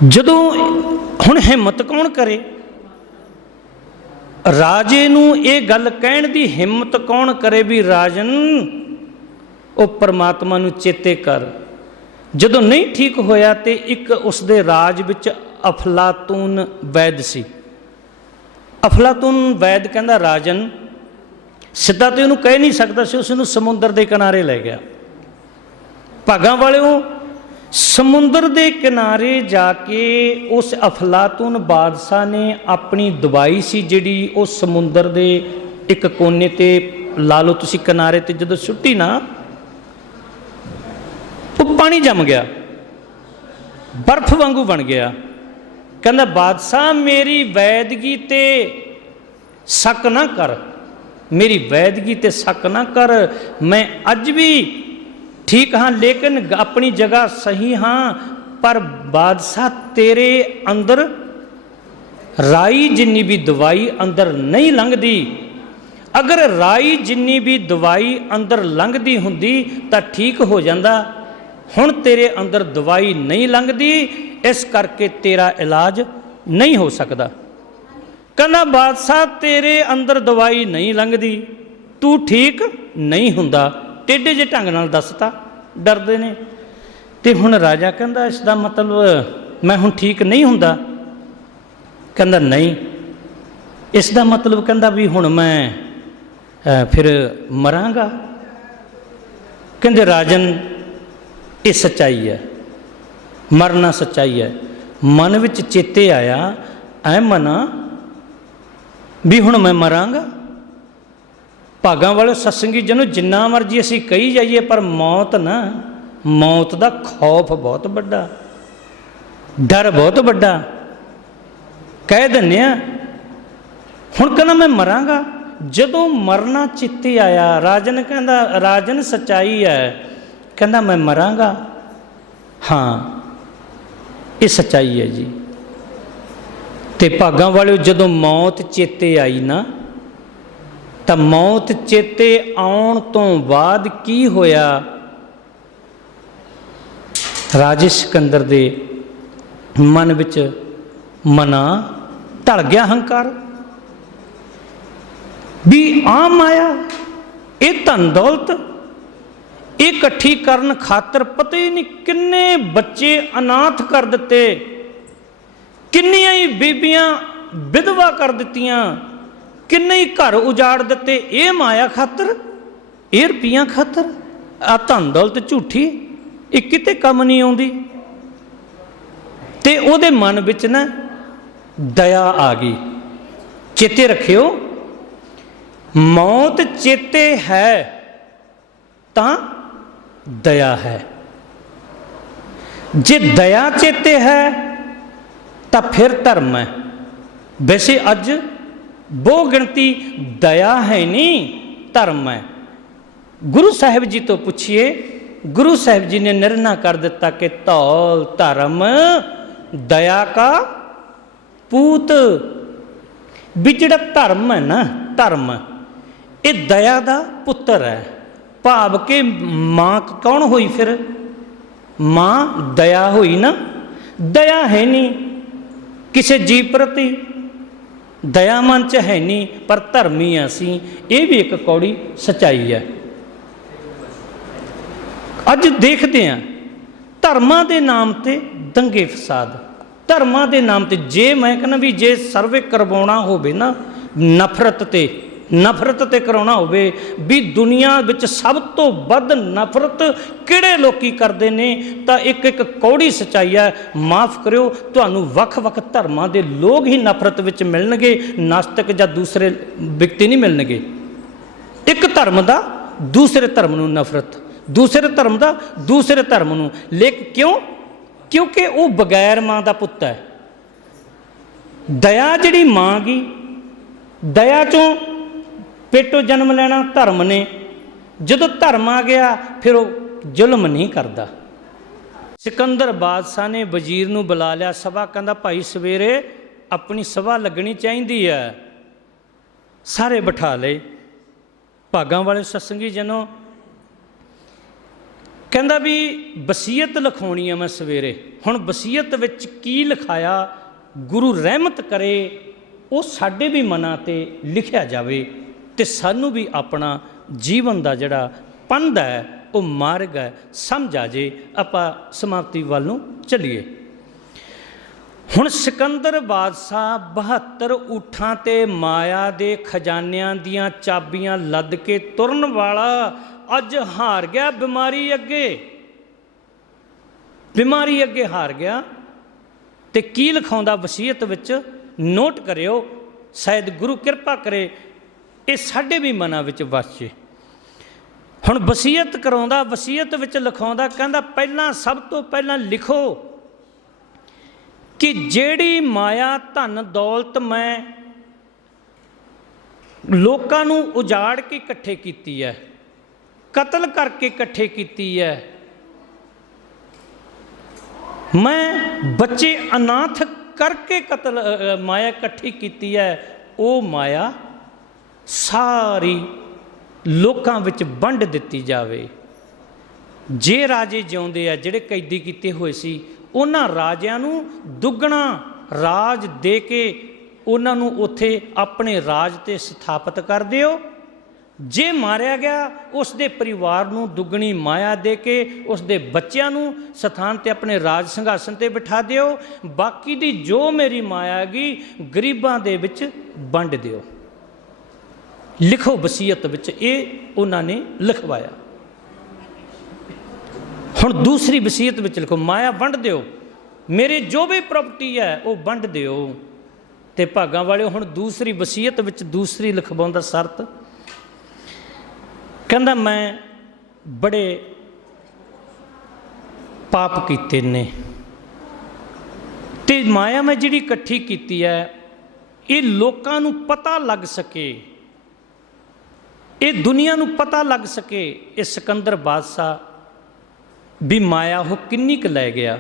ਜਦੋਂ ਹੁਣ ਹਿੰਮਤ ਕੌਣ ਕਰੇ, ਰਾਜੇ ਨੂੰ ਇਹ ਗੱਲ ਕਹਿਣ ਦੀ ਹਿੰਮਤ ਕੌਣ ਕਰੇ ਵੀ ਰਾਜਨ ਉਹ ਪਰਮਾਤਮਾ ਨੂੰ ਚੇਤੇ ਕਰ। ਜਦੋਂ ਨਹੀਂ ਠੀਕ ਹੋਇਆ, ਤੇ ਇੱਕ ਉਸ ਦੇ ਰਾਜ ਵਿੱਚ ਅਫਲਾਤੂਨ ਵੈਦ ਸੀ। ਅਫਲਾਤੂਨ ਵੈਦ ਕਹਿੰਦਾ ਰਾਜਨ, ਸਿੱਧਾ ਤੇ ਉਹਨੂੰ ਕਹਿ ਨਹੀਂ ਸਕਦਾ ਸੀ, ਉਸ ਨੂੰ ਸਮੁੰਦਰ ਦੇ ਕਿਨਾਰੇ ਲੈ ਗਿਆ। ਭਾਗਾਂ ਵਾਲਿਓ, ਸਮੁੰਦਰ ਦੇ ਕਿਨਾਰੇ ਜਾ ਕੇ ਉਸ ਅਫਲਾਤੂਨ ਬਾਦਸ਼ਾਹ ਨੇ ਆਪਣੀ ਦਵਾਈ ਸੀ ਜਿਹੜੀ, ਉਹ ਸਮੁੰਦਰ ਦੇ ਇੱਕ ਕੋਨੇ ਤੇ ਲਾ ਲਓ ਤੁਸੀਂ, ਕਿਨਾਰੇ ਤੇ ਜਦੋਂ ਸੁੱਟੀ ਨਾ, ਉਹ ਪਾਣੀ ਜੰਮ ਗਿਆ, ਬਰਫ਼ ਵਾਂਗੂ ਬਣ ਗਿਆ। ਕਹਿੰਦਾ ਬਾਦਸ਼ਾਹ ਮੇਰੀ ਵੈਦਗੀ ਤੇ ਸ਼ੱਕ ਨਾ ਕਰ, ਮੇਰੀ ਵੈਦਗੀ ਤੇ ਸ਼ੱਕ ਨਾ ਕਰ, ਮੈਂ ਅੱਜ ਵੀ ਠੀਕ ਹਾਂ, ਲੇਕਿਨ ਆਪਣੀ ਜਗ੍ਹਾ ਸਹੀ ਹਾਂ। ਪਰ ਬਾਦਸ਼ਾਹ ਤੇਰੇ ਅੰਦਰ ਰਾਈ ਜਿੰਨੀ ਵੀ ਦਵਾਈ ਅੰਦਰ ਨਹੀਂ ਲੰਘਦੀ। ਅਗਰ ਰਾਈ ਜਿੰਨੀ ਵੀ ਦਵਾਈ ਅੰਦਰ ਲੰਘਦੀ ਹੁੰਦੀ ਤਾਂ ਠੀਕ ਹੋ ਜਾਂਦਾ। ਹੁਣ ਤੇਰੇ ਅੰਦਰ ਦਵਾਈ ਨਹੀਂ ਲੰਘਦੀ, ਇਸ ਕਰਕੇ ਤੇਰਾ ਇਲਾਜ ਨਹੀਂ ਹੋ ਸਕਦਾ। ਕਹਿੰਦਾ ਬਾਦਸ਼ਾਹ ਤੇਰੇ ਅੰਦਰ ਦਵਾਈ ਨਹੀਂ ਲੰਘਦੀ, ਤੂੰ ਠੀਕ ਨਹੀਂ ਹੁੰਦਾ। ਟੇਢੇ ਜਿਹੇ ਢੰਗ ਨਾਲ ਦੱਸਤਾ, ਡਰਦੇ ਨੇ। ਤੇ ਹੁਣ ਰਾਜਾ ਕਹਿੰਦਾ ਇਸ ਦਾ ਮਤਲਬ ਮੈਂ ਹੁਣ ਠੀਕ ਨਹੀਂ ਹੁੰਦਾ? ਕਹਿੰਦਾ ਨਹੀਂ, ਇਸ ਦਾ ਮਤਲਬ ਕਹਿੰਦਾ ਵੀ ਹੁਣ ਮੈਂ ਫਿਰ ਮਰਾਂਗਾ। ਕਹਿੰਦੇ ਰਾਜਨ ਇਹ ਸੱਚਾਈ ਹੈ, ਮਰਨਾ ਸੱਚਾਈ ਹੈ। ਮਨ ਵਿੱਚ ਚੇਤੇ ਆਇਆ, ਐ ਮਨਾ ਵੀ ਹੁਣ ਮੈਂ ਮਰਾਂਗਾ। ਭਾਗਾਂ ਵਾਲੇ ਸਤਸੰਗੀ ਜਨੋ, ਜਿੰਨਾ ਮਰਜੀ ਅਸੀਂ ਕਹੀ ਜਾਈਏ, ਪਰ ਮੌਤ ਨਾ, ਮੌਤ ਦਾ ਖੌਫ ਬਹੁਤ ਵੱਡਾ, ਡਰ ਬਹੁਤ ਵੱਡਾ। ਕਹਿ ਦਿੰਦੇ ਆ ਹੁਣ ਕਹਿੰਦਾ ਮੈਂ ਮਰਾਂਗਾ। ਜਦੋਂ ਮਰਨਾ ਚਿੱਤੇ ਆਇਆ, ਰਾਜਨ ਕਹਿੰਦਾ ਰਾਜਨ ਸੱਚਾਈ ਹੈ, ਕਹਿੰਦਾ ਮੈਂ ਮਰਾਂਗਾ। हाँ ये सच्चाई है जी। ते भागां वालिओ जदों मौत चेते आई ना, तो मौत चेते आउण तो बाद की होया, राजे सिकंदर दे मन विच मना ढल गया हंकार भी आम आया। ये धन दौलत इकट्ठी करन खातर पता ही नहीं किन्ने बच्चे अनाथ कर दिते, किन्नियां ही बीबियां विधवा कर दित्तियां, किन्ने ही घर उजाड़ दिते। ये माया खातर, ये रुपया खातर, आ धन दौलत झूठी, ये किते कम नहीं आउंदी। ते उहदे मन विच ना दया आ गई। चेते रखियो, मौत चेते है तां दया है, जे दया चेते है तो फिर धर्म है। वैसे अज बहु गिणती दया है नहीं, धर्म है। गुरु साहिब जी तो पूछिए, गुरु साहिब जी ने निर्णय कर दिता कि धौल धर्म दया का पूत। भी जिहड़ा धर्म है ना, धर्म ये दया का पुत्र है। भाव के मां कौन हुई फिर? मां दया हुई ना। दया है नहीं किसी जीव प्रति, दया मन च है नहीं, पर धर्मी असी, ये भी एक कौड़ी सच्चाई है। अज देखते हैं धर्मां दे नाम ते दंगे फसाद, धर्मां दे नाम ते जे मैं कहना भी जे सर्वे करवाउणा होवे ना नफरत ते कराउणा होवे, भी दुनिया विच सब तो वध नफरत किहड़े लोकी करदे ने, तां एक एक कौड़ी सच्चाई है। माफ़ करियो, तुहानूं वख-वख धर्मां दे लोग ही नफरत विच मिलणगे, नास्तिक जां दूसरे व्यक्ति नहीं मिलणगे। एक धर्म दा दूसरे धर्म नूं नफरत, दूसरे धर्म का दूसरे धर्म नूं, लेकिन क्यों? क्योंकि वो बगैर मां का पुत्त है। दया जिहड़ी मां गी, दया चों पेटों जन्म लेना धर्म ने, जदों धर्म आ गया फिर वो जुल्म नहीं करता। सिकंदर बादशाह ने वजीर नूं बुला लिया सभा, कहंदा भाई सवेरे अपनी सभा लगनी चाहिए है। सारे बिठा ले, भागां वाले सत्संगी जनों, कहंदा भी वसीयत लिखाउणी है मैं सवेरे। हुण वसीयत विच की लिखाया, गुरु रहमत करे वो साडे भी मनां ते लिखिया जावे, ते सानू भी अपना जीवन का जिहड़ा पंध है वो मार्ग है समझ आ जे। आपां समाप्ति वाल नूं चलीए। हुण सिकंदर बादशाह 72 ऊठां ते माया दे खजानियां दियां चाबियां लद के तुरन वाला अज हार गया। बीमारी अगे हार गया। ते की लिखाउंदा वसीयत विच नोट करियो, शायद गुरु कृपा करे ये साडे भी मनां विच वसे। हुण वसीयत कराउंदा, वसीयत विच लिखाउंदा, कहंदा पहलां सब तो पहलां लिखो कि जेड़ी माया धन दौलत मैं लोकां नूं उजाड़ के इकट्ठे कीती है, कतल करके इकट्ठे कीती है, मैं बच्चे अनाथ करके कतल माया इकट्ठी कीती है, वो माया सारी लोकां विच वंड दित्ती जावे। जे राजे जिउंदे आ जिहड़े कैदी कीते होए सी, उन्हां राजिआं नूं दुगना राज दे के उन्हां नूं उत्थे अपने राज ते स्थापित कर दिओ। जे मारिया गया उसके परिवार नूं दुगनी माया दे के उसके बच्चों नूं स्थान ते अपने राज संघासन ते बिठा दिओ। बाकी दी जो मेरी माया गी गरीबां दे विच वंड दिओ। लिखो वसीयत विच, ये उन्होंने लिखवाया। हुण दूसरी वसीयत विच लिखो माया वंड दिओ, मेरे जो भी प्रॉपर्टी है वो वंड दिओ। ते भागां वाले हुण दूसरी वसीयत विच दूसरी लिखवाउंदा शर्त, कहंदा मैं बड़े पाप कीते ने ते माया मैं जिहड़ी इकट्ठी कीती है ये लोकां नूं पता लग सके, ये दुनिया नूं पता लग सके। ये सिकंदर बादशाह भी माया वो किन्नी क लै गया।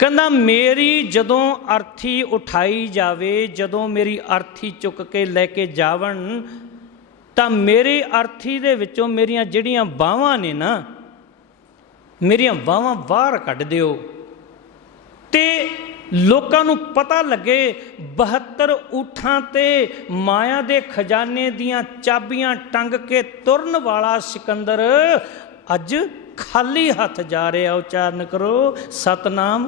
कहना मेरी जदों अर्थी उठाई जावे, जदों मेरी अर्थी चुक के लैके जावन, तो मेरी अर्थी दे विचों मेरियां जिहड़ियां बाहां ने ना, मेरियां बाहां बाहर कढ दिओ ते लोकां नूं पता लगे 72 ऊठां ते माया दे खजाने दियां चाबियां टंग के तुरन वाला सिकंदर अज खाली हथ जा रहा। उच्चारण करो सतनाम।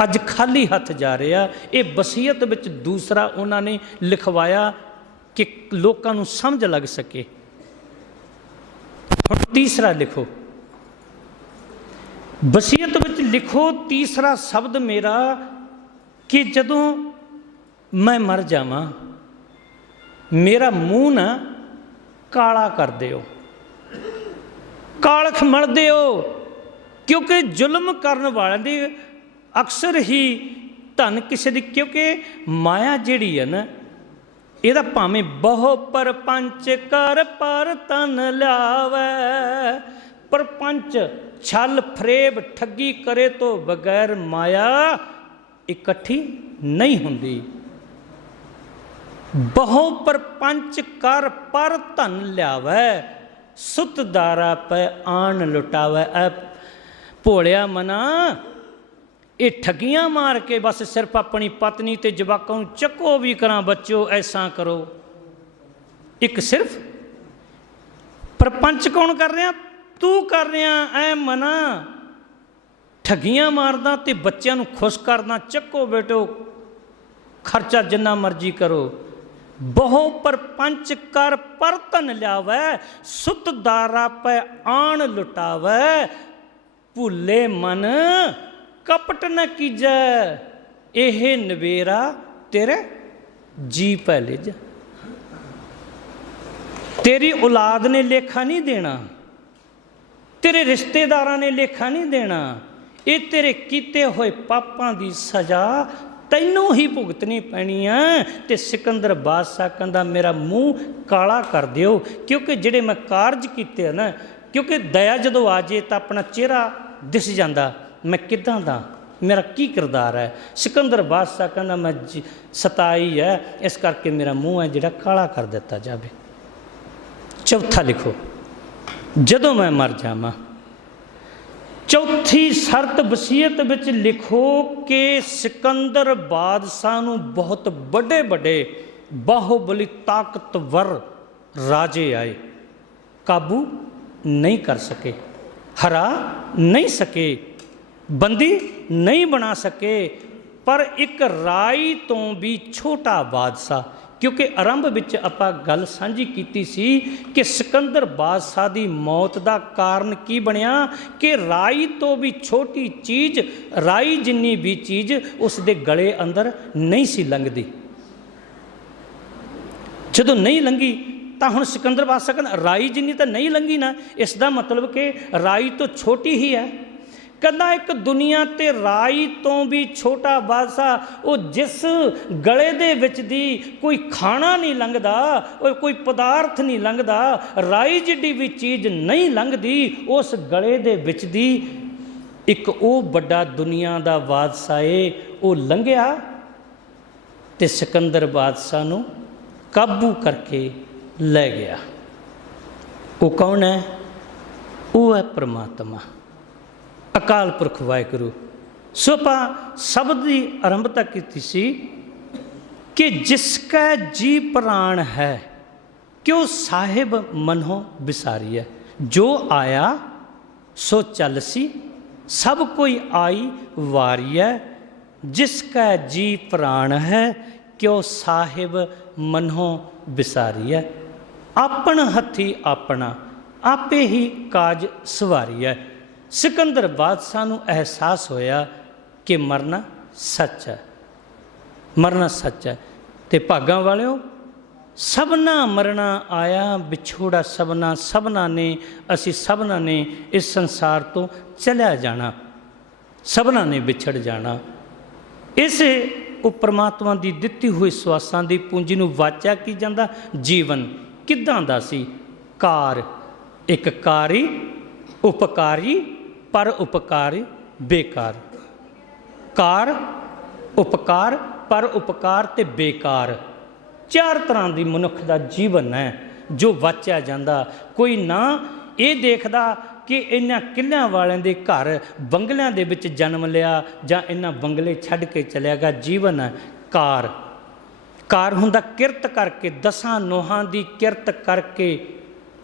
अज खाली हथ जा रहा। ये वसीयत विच दूसरा उन्होंने लिखवाया कि लोकां नूं समझ लग सके। हुण तीसरा लिखो, वसीयत विच लिखो तीसरा शब्द मेरा कि जदों मैं मर जावां मेरा मूँह ना काला कर दिओ, कालख मल दिओ, क्योंकि जुल्म करन वाले दी अक्सर ही धन किसी दी, क्योंकि माया जिहड़ी है ना ਇਹਦਾ ਭਾਵੇਂ ਬਹੁ परपंच कर पर तन लियावै, परपंच छल फरेब ठगी करे तो बगैर माया इकट्ठी नहीं हुंदी। बहु परपंच कर पर धन लियावै, सुत दारा पे आन लुटावै। ऐ भोलिया मना, ये ठगियां मार के बस सिर्फ अपनी पत्नी ते जवाकों चको भी करा बच्चों ऐसा करो। एक सिर्फ परपंच कौन कर रहा? तू कर रहा। ऐ मना ठगियां मारदा ते बच्चों खुश करना, चको बेटो खर्चा जिन्ना मर्जी करो। बहु परपंच कर पर धन लियावै, सुत दारा पे आन लुटावै। भुले मन कपट न कीजै, एह नवेरा तेरे जी पहले जा। तेरी औलाद ने लेखा नहीं देना, तेरे रिश्तेदारां ने लेखा नहीं देना। ये तेरे कीते हुए पापां दी सज़ा तैनूं ही भुगतनी पैनी है। ते सिकंदर बादशाह कहंदा मेरा मूँह काला कर दिओ, क्योंकि जिहड़े मैं कारज कीते ना, क्योंकि दया जदों आ जाए तो अपना चेहरा दिस जांदा मैं किदां दा, मेरा की किरदार है। सिकंदर बादशाह कहना मैं सताई है, इस करके मेरा मूँह है जिहड़ा काला कर दिता जाए। चौथा लिखो, जदों मैं मर जावां। चौथी शर्त वसीयत विच लिखो कि सिकंदर बादशाह नूं बहुत बड़े बड़े बाहुबली ताकतवर राजे आए, काबू नहीं कर सके, हरा नहीं सके, बंदी नहीं बना सके। पर एक राई तो भी छोटा बादशाह, क्योंकि आरंभ विच आपां गल साझी कीती सी कि सिकंदर बादशाह की मौत का कारण की बनिया कि राई तो भी छोटी चीज़, राई जिन्नी भी चीज़ उसके गले अंदर नहीं सी लंघदी। जदों नहीं लंघी तो हुण सिकंदर बादशाह कहना राई जिन्नी तो नहीं लंघी ना, इसका मतलब कि राई तो छोटी ही है। कहना एक दुनिया ते राई तो भी छोटा बादशाह, वो जिस गले दे विच दी कोई खाना नहीं लंघदा, कोई पदार्थ नहीं लंघदा, राई जिड्डी भी चीज़ नहीं लंघदी, उस गले दे विच दी एक वो बड़ा दुनिया दा बादशाह है, वो लंघिया ते सिकंदर बादशाह नूं काबू करके लै गया। वो कौन है? वो है परमात्मा, अकाल पुरख वाहिगुरू। सो आपां शब्द की आरंभता की सी कि जिसका जी प्राण है क्यों साहिब मनो बिसारी है। जो आया सो चल सी, सब कोई आई वारी है। जिसका जी प्राण है क्यों साहिब मनो बिसारी है। आपन हथी अपना आपे ही काज सवारी है। सिकंदर बादशाह नूं एहसास होया कि मरना सच है, मरना सच है। ते भागां वालिओ सबना मरना आया विछोड़ा सबना, सबना ने असी सबना ने इस संसार तो चलिया जाना, सबना ने विछड़ जाना। इस वो परमात्मा की दिती हुई स्वासां की पूंजी नूं वाचा की जाता। जीवन किदां दा सी? कार, एक कारी उपकारी पर उपकार बेकार। कार उपकार पर उपकार ते बेकार, चार तरह की मनुख का जीवन है जो वाचिया जाता। कोई ना ये देखदा कि इन्हां किल्लियां वालियां दे घर बंगलियां दे विच जन्म लिया जां इन्हां बंगले छड्ड के चलिया गया। जीवन है कार। कार हुंदा किरत करके, दसां नोहां दी किरत करके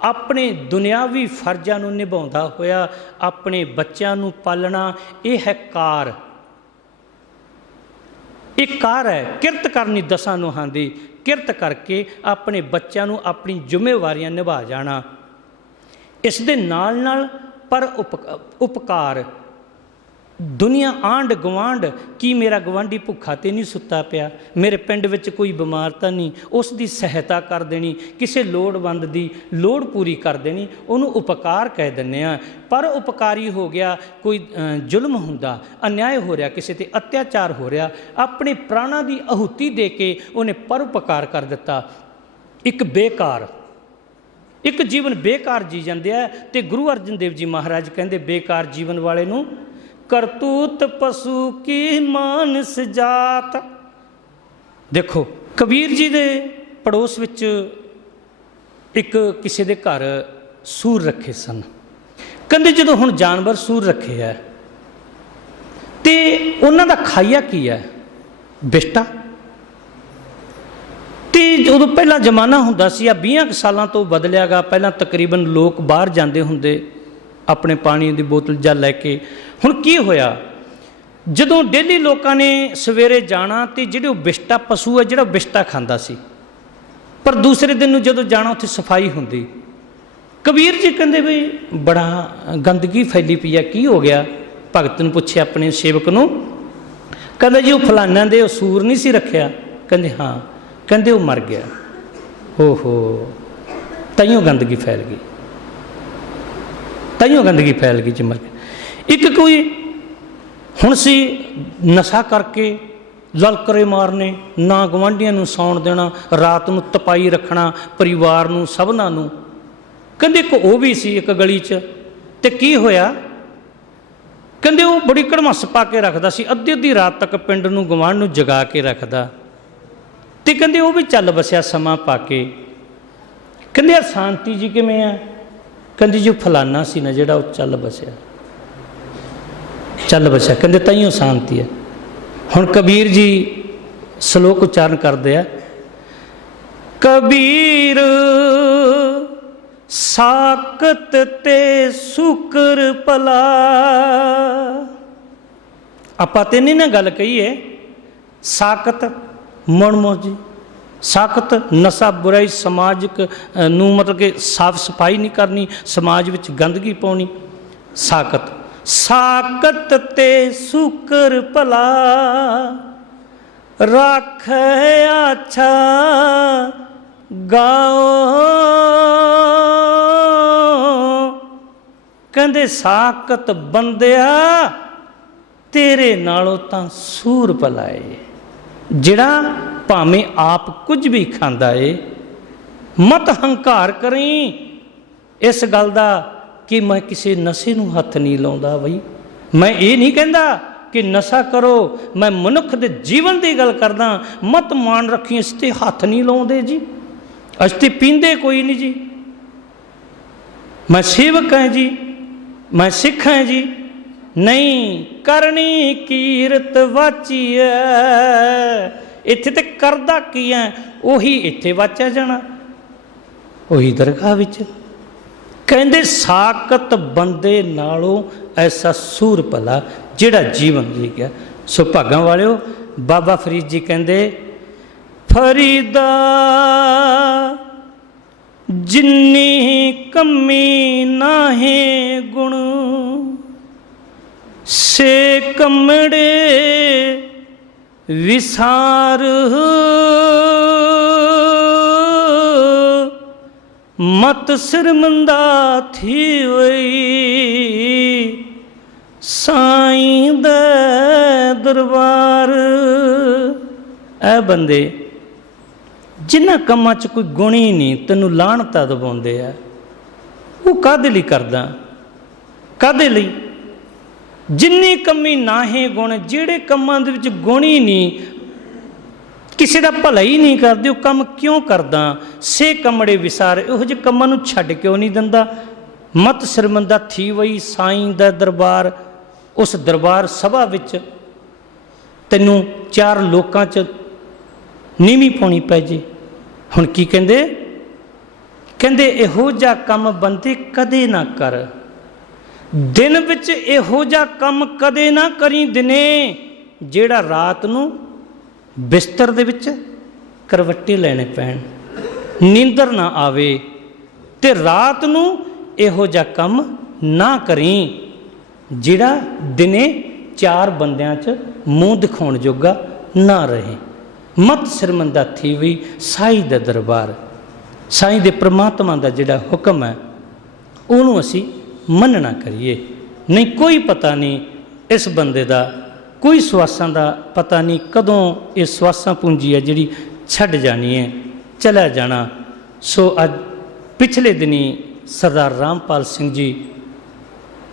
अपने दुनियावी फर्जां नूं निभाउंदा होया अपने बच्चों नूं पालना, यह है कार। एक कार है किरत करनी, दसां नोहां दी किरत करके अपने बच्चों नूं अपनी जिम्मेवारियां निभा जाना। इस दे नाल नाल पर उपकार, दुनिया आंढ गवांढ कि मेरा गवांढी भुखा तो नहीं सुता पिया, मेरे पिंड विच कोई बीमार तो नहीं, उसकी सहायता कर देनी, किसी लोड़वंद की लोड़ पूरी कर देनी, उन्होंने उपकार कह दिंदे आ। पर उपकारी हो गया कोई जुल्म हुंदा, अन्याय हो रहा, किसी ते अत्याचार हो रहा, अपने प्राणों की आहुति दे के उन्हें पर उपकार कर दिता। एक बेकार, एक जीवन बेकार जी जाते हैं। तो गुरु अर्जन देव जी महाराज कहते बेकार जीवन वाले नूं करतूत पशु की मानस जात। देखो कबीर जी दे पड़ोस विच एक किसी दे घर सूर रखे सन। कहते जो हुण जानवर सूर रखे है तो उन्हां दा खाइया की है, बिष्टा। तो उदों पहला जमाना हुंदा सी, 20 सालों तो बदलिया गा। पहला तकरीबन लोग बाहर जाते होंदे अपने पानी की बोतल जा लैके। हुण की होया, जदों डेली लोगों ने सवेरे जाना तो जिहड़े बिष्टा पशु है जिहड़ा बिष्टा खांदा सी, पर दूसरे दिन जदों जाना उत्थे सफाई हुंदी। कबीर जी कहंदे भी बड़ा गंदगी फैली पई है, की हो गया? भगत नूं पुछया अपने सेवक नूं, कहंदा जी वो फलाना दे सूर नहीं सी रखिया। कहंदे हाँ, कहंदे वो मर गया। ओहो, ताइयों गंदगी फैल गई, ताइयों गंदगी फैल गई जी, मर गया। एक कोई हुण सी नशा करके ललकरे मारने, ना गवांढियां नूं सौण देना, रात नूं तपाई रखना परिवार नूं सबना नूं। कहंदे एक वो भी सी एक गली च, ते की होया? कहंदे वो बड़ी कड़मस पा के रखदा सी, अद्धी अद्धी रात तक पिंड नूं गवांढ नूं जगा के रखदा। ते कहंदे वो भी चल बसिया समा पा के। कहंदे यार शांति जी किवें आ? कहंदे जो फलाना सी ना जिहड़ा वो चल बसिया, चल बसिया। कहंदे ताइयों शांति है। हुण कबीर जी श्लोक उच्चारण करदे आ, कबीर साकत ते सुकर भला। आपां ते नहीं ना गल कही है, साकत मनमौजी, साकत नशा बुराई समाजिक नूं मतलब कि साफ सफाई नहीं करनी, समाज विच गंदगी पाउणी। साकत, साकत ते सुकर भला राखै अच्छा गाओ। कहंदे साकत बंदिया तेरे नालों तां सूर भला है, जिहड़ा भावें आप कुछ भी खांदा है। मत हंकार करी इस गल दा कि मैं किसी नशे नूं हथ नहीं लाउंदा। बई मैं ये नहीं कहंदा कि नशा करो, मैं मनुख दे जीवन की गल करदा। मत मान रखी इस ते हथ नहीं लाउंदे जी, अस ते पींदे कोई नहीं जी, मैं सेवक हैं जी, मैं सिख हैं जी। नहीं करनी कीरत वाची है, इत्थे ते करदा की है उही इत्थे वाचा जाना, उही दरगाह विच। कहंदे साकत बंदे नालों ऐसा सूर भला जिहड़ा जीवन जी गया। सो भागां वालिओ बाबा फरीद जी कहंदे फरीदा जिन्नी कमी नाहे गुण से कमड़े विसार। मत सिरमंदा थी वई साईं दे दरबार। ऐ बंदे जिन्हां कम्मां च कोई गुण ही नहीं, तैनूं लाहणतां दबाउंदे आ, वो काहदे लई करदा? ਕਾਹਦੇ ਲਈ? ਜਿੰਨੀ ਕਮੀ ਨਾਹੀਂ ਗੁਣ, ਜਿਹੜੇ ਕੰਮਾਂ ਦੇ ਵਿੱਚ ਗੁਣ ਹੀ ਨਹੀਂ, ਕਿਸੇ ਦਾ ਭਲਾ ਹੀ ਨਹੀਂ ਕਰਦੇ, ਉਹ ਕੰਮ ਕਿਉਂ ਕਰਦਾ? ਸੇ ਕਮੜੇ ਵਿਸਾਰ, ਇਹੋ ਜਿਹੇ ਕੰਮਾਂ ਨੂੰ ਛੱਡ ਕਿਉਂ ਨਹੀਂ ਦਿੰਦਾ? ਮਤ ਸ਼ਰਮਿੰਦਾ ਥੀ ਵਈ ਸਾਈਂ ਦਾ ਦਰਬਾਰ, ਉਸ ਦਰਬਾਰ ਸਭਾ ਵਿੱਚ ਤੈਨੂੰ ਚਾਰ ਲੋਕਾਂ 'ਚ ਨੀਵੀਂ ਪਾਉਣੀ ਪੈ ਜੇ। ਹੁਣ ਕੀ ਕਹਿੰਦੇ? ਕਹਿੰਦੇ ਇਹੋ ਜਿਹਾ ਕੰਮ ਬੰਦੇ ਕਦੇ ਨਾ ਕਰ, ਦਿਨ ਵਿੱਚ ਇਹੋ ਜਿਹਾ ਕੰਮ ਕਦੇ ਨਾ ਕਰੀ ਦਿਨੇ, ਜਿਹੜਾ ਰਾਤ ਨੂੰ ਬਿਸਤਰ ਦੇ ਵਿੱਚ ਕਰਵੱਟੇ ਲੈਣੇ ਪੈਣ, ਨੀਂਦਰ ਨਾ ਆਵੇ, ਤੇ ਰਾਤ ਨੂੰ ਇਹੋ ਜਿਹਾ ਕੰਮ ਨਾ ਕਰੀ ਜਿਹੜਾ ਦਿਨੇ ਚਾਰ ਬੰਦਿਆਂ 'ਚ ਮੂੰਹ ਦਿਖਾਉਣ ਜੋਗਾ ਨਾ ਰਹੇ। ਮਤ ਸ਼ਰਮਿੰਦਾ ਥੀ ਵੀ ਸਾਈਂ ਦਾ ਦਰਬਾਰ, ਸਾਈਂ ਦੇ ਪ੍ਰਮਾਤਮਾ ਦਾ ਜਿਹੜਾ ਹੁਕਮ ਹੈ ਉਹਨੂੰ ਅਸੀਂ ਮੰਨਣਾ ਕਰੀਏ। ਨਹੀਂ ਕੋਈ ਪਤਾ ਨਹੀਂ ਇਸ ਬੰਦੇ ਦਾ, ਕੋਈ ਸਵਾਸਾਂ ਦਾ ਪਤਾ ਨਹੀਂ ਕਦੋਂ ਇਹ ਸਵਾਸਾਂ ਪੂੰਜੀ ਹੈ ਜਿਹੜੀ ਛੱਡ ਜਾਣੀ ਹੈ, ਚਲਾ ਜਾਣਾ। ਸੋ ਅੱਜ ਪਿਛਲੇ ਦਿਨੀ ਸਰਦਾਰ ਰਾਮਪਾਲ ਸਿੰਘ ਜੀ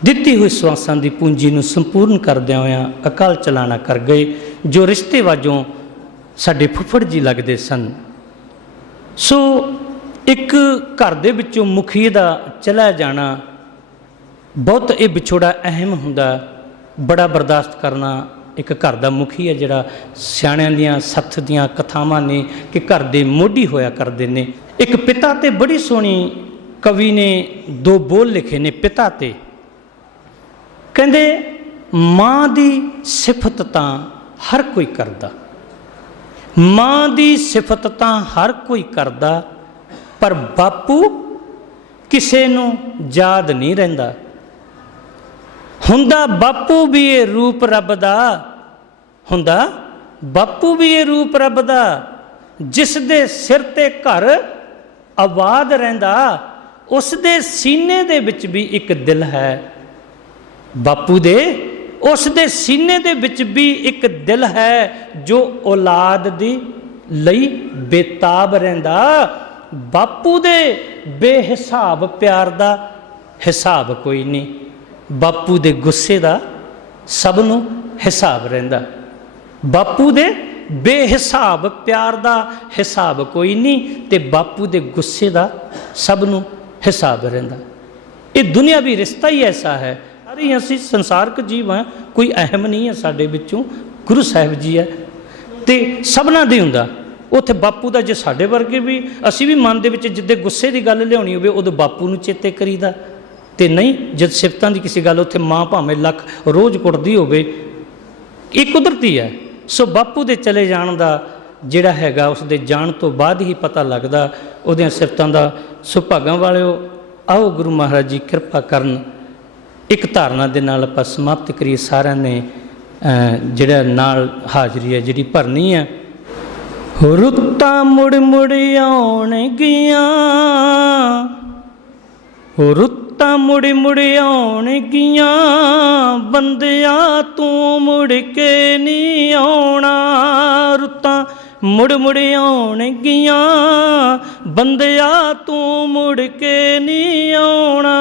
ਦਿੱਤੀ ਹੋਈ ਸਵਾਸਾਂ ਦੀ ਪੂੰਜੀ ਨੂੰ ਸੰਪੂਰਨ ਕਰਦਿਆਂ ਹੋਇਆਂ ਅਕਾਲ ਚਲਾਣਾ ਕਰ ਗਏ, ਜੋ ਰਿਸ਼ਤੇ ਵਜੋਂ ਸਾਡੇ ਫੁੱਫੜ ਜੀ ਲੱਗਦੇ ਸਨ। ਸੋ ਇੱਕ ਘਰ ਦੇ ਵਿੱਚੋਂ ਮੁਖੀ ਦਾ ਚਲਾ ਜਾਣਾ ਬਹੁਤ ਇਹ ਵਿਛੋੜਾ ਅਹਿਮ ਹੁੰਦਾ, ਬੜਾ ਬਰਦਾਸ਼ਤ ਕਰਨਾ। ਇੱਕ ਘਰ ਦਾ ਮੁਖੀ ਹੈ ਜਿਹੜਾ ਸਿਆਣਿਆਂ ਦੀਆਂ ਸੱਥ ਦੀਆਂ ਕਥਾਵਾਂ ਨੇ ਕਿ ਘਰ ਦੇ ਮੋਢੀ ਹੋਇਆ ਕਰਦੇ ਨੇ। ਇੱਕ ਪਿਤਾ ਤੇ ਬੜੀ ਸੋਹਣੀ ਕਵੀ ਨੇ ਦੋ ਬੋਲ ਲਿਖੇ ਨੇ ਪਿਤਾ ਤੇ। ਕਹਿੰਦੇ ਮਾਂ ਦੀ ਸਿਫਤ ਤਾਂ ਹਰ ਕੋਈ ਕਰਦਾ, ਮਾਂ ਦੀ ਸਿਫਤ ਤਾਂ ਹਰ ਕੋਈ ਕਰਦਾ, ਪਰ ਬਾਪੂ ਕਿਸੇ ਨੂੰ ਯਾਦ ਨਹੀਂ ਰਹਿੰਦਾ। ਹੁੰਦਾ ਬਾਪੂ ਵੀ ਇਹ ਰੂਪ ਰੱਬ ਦਾ, ਹੁੰਦਾ ਬਾਪੂ ਵੀ ਇਹ ਰੂਪ ਰੱਬ ਦਾ, ਜਿਸ ਦੇ ਸਿਰ ਤੇ ਘਰ ਆਬਾਦ ਰਹਿੰਦਾ, ਉਸ ਦੇ ਸੀਨੇ ਦੇ ਵਿੱਚ ਵੀ ਇੱਕ ਦਿਲ ਹੈ। ਬਾਪੂ ਦੇ ਉਸ ਦੇ ਸੀਨੇ ਦੇ ਵਿੱਚ ਵੀ ਇੱਕ ਦਿਲ ਹੈ ਜੋ ਔਲਾਦ ਦੀ ਲਈ ਬੇਤਾਬ ਰਹਿੰਦਾ। ਬਾਪੂ ਦੇ ਬੇਹਿਸਾਬ ਪਿਆਰ ਦਾ ਹਿਸਾਬ ਕੋਈ ਨਹੀਂ, ਬਾਪੂ ਦੇ ਗੁੱਸੇ ਦਾ ਸਭ ਨੂੰ ਹਿਸਾਬ ਰਹਿੰਦਾ। ਬਾਪੂ ਦੇ ਬੇਹਿਸਾਬ ਪਿਆਰ ਦਾ ਹਿਸਾਬ ਕੋਈ ਨਹੀਂ, ਤੇ ਬਾਪੂ ਦੇ ਗੁੱਸੇ ਦਾ ਸਭ ਨੂੰ ਹਿਸਾਬ ਰਹਿੰਦਾ। ਇਹ ਦੁਨਿਆਵੀ ਰਿਸ਼ਤਾ ਹੀ ਐਸਾ ਹੈ। ਸਾਰੇ ਅਸੀਂ ਸੰਸਾਰਕ ਜੀਵ ਹਾਂ, ਕੋਈ ਅਹਿਮ ਨਹੀਂ ਹੈ ਸਾਡੇ ਵਿੱਚੋਂ, ਗੁਰੂ ਸਾਹਿਬ ਜੀ ਹੈ ਤੇ ਸਭਨਾਂ ਦੇ ਹੁੰਦਾ। ਉੱਥੇ ਬਾਪੂ ਦਾ ਜੇ ਸਾਡੇ ਵਰਗੇ ਵੀ ਅਸੀਂ ਵੀ ਮਨ ਦੇ ਵਿੱਚ ਜਿੱਦੇ ਗੁੱਸੇ ਦੀ ਗੱਲ ਲਿਆਉਣੀ ਹੋਵੇ ਉਦੋਂ ਬਾਪੂ ਨੂੰ ਚੇਤੇ ਕਰੀਦਾ, ਤੇ ਨਹੀਂ ਜਦ ਸਿਫਤਾਂ ਦੀ ਕਿਸੇ ਗੱਲ ਉੱਥੇ ਮਾਂ ਭਾਵੇਂ ਲੱਖ ਰੋਜ਼ ਕੁੱਟਦੀ ਹੋਵੇ, ਇਹ ਕੁਦਰਤੀ ਹੈ। ਸੋ ਬਾਪੂ ਦੇ ਚਲੇ ਜਾਣ ਦਾ ਜਿਹੜਾ ਹੈਗਾ ਉਸ ਦੇ ਜਾਣ ਤੋਂ ਬਾਅਦ ਹੀ ਪਤਾ ਲੱਗਦਾ ਉਹਦੀਆਂ ਸਿਫਤਾਂ ਦਾ। ਸੋ ਭਾਗਾਂ ਵਾਲਿਓ, ਆਓ ਗੁਰੂ ਮਹਾਰਾਜ ਜੀ ਕਿਰਪਾ ਕਰਨ, ਇੱਕ ਧਾਰਨਾ ਦੇ ਨਾਲ ਆਪਾਂ ਸਮਾਪਤ ਕਰੀਏ। ਸਾਰਿਆਂ ਨੇ ਜਿਹੜਾ ਨਾਲ ਹਾਜ਼ਰੀ ਹੈ ਜਿਹੜੀ ਭਰਨੀ ਹੈ। ਰੁੱਤਾਂ ਮੁੜ ਮੁੜ ਆਉਣਗੀਆਂ, ਰੁੱਤਾਂ ਮੁੜ ਮੁੜ ਆਉਣਗੀਆਂ, ਬੰਦਿਆ ਤੂੰ ਮੁੜ ਕੇ ਨਹੀਂ ਆਉਣਾ। ਰੁੱਤਾਂ ਮੁੜ ਮੁੜ ਆਉਣਗੀਆਂ, ਬੰਦਿਆ ਤੂੰ ਮੁੜ ਕੇ ਨਹੀਂ ਆਉਣਾ।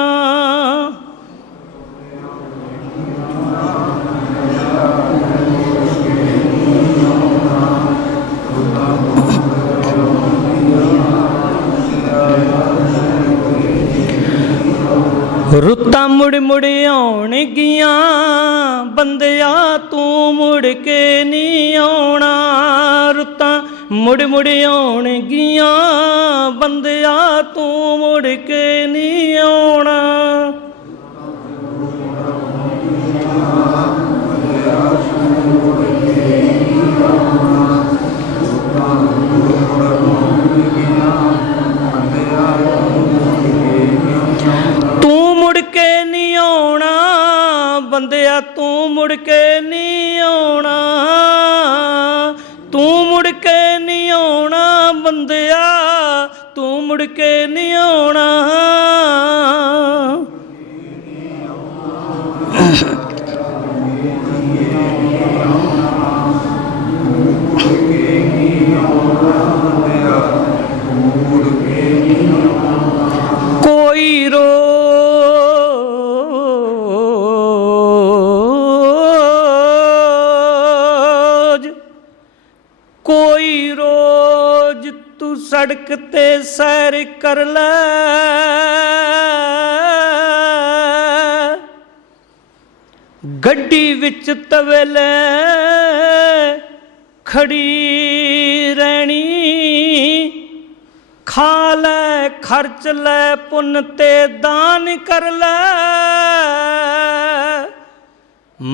ਰੁੱਤਾਂ ਮੁੜ ਮੁੜ ਆਉਣਗੀਆਂ, ਬੰਦਿਆ ਤੂੰ ਮੁੜ ਕੇ ਨਹੀਂ ਆਉਣਾ। ਰੁੱਤਾਂ ਮੁੜ ਮੁੜ ਆਉਣਗੀਆਂ, ਬੰਦਿਆ ਤੂੰ ਮੁੜ ਕੇ ਨਹੀਂ ਆਉਣਾ। ਬੰਦਿਆ ਤੂੰ ਮੁੜ ਕੇ ਨਹੀਂ ਆਉਣਾ, ਤੂੰ ਮੁੜ ਕੇ ਨਹੀਂ ਆਉਣਾ, ਬੰਦਿਆ ਤੂੰ ਮੁੜ ਕੇ ਨਹੀਂ ਆਉਣਾ। ਕੋਈ सड़क ते सैर कर ले, गड्डी विच तवेले खड़ी रहनी, खा ले खर्च ले पुन ते दान कर ले,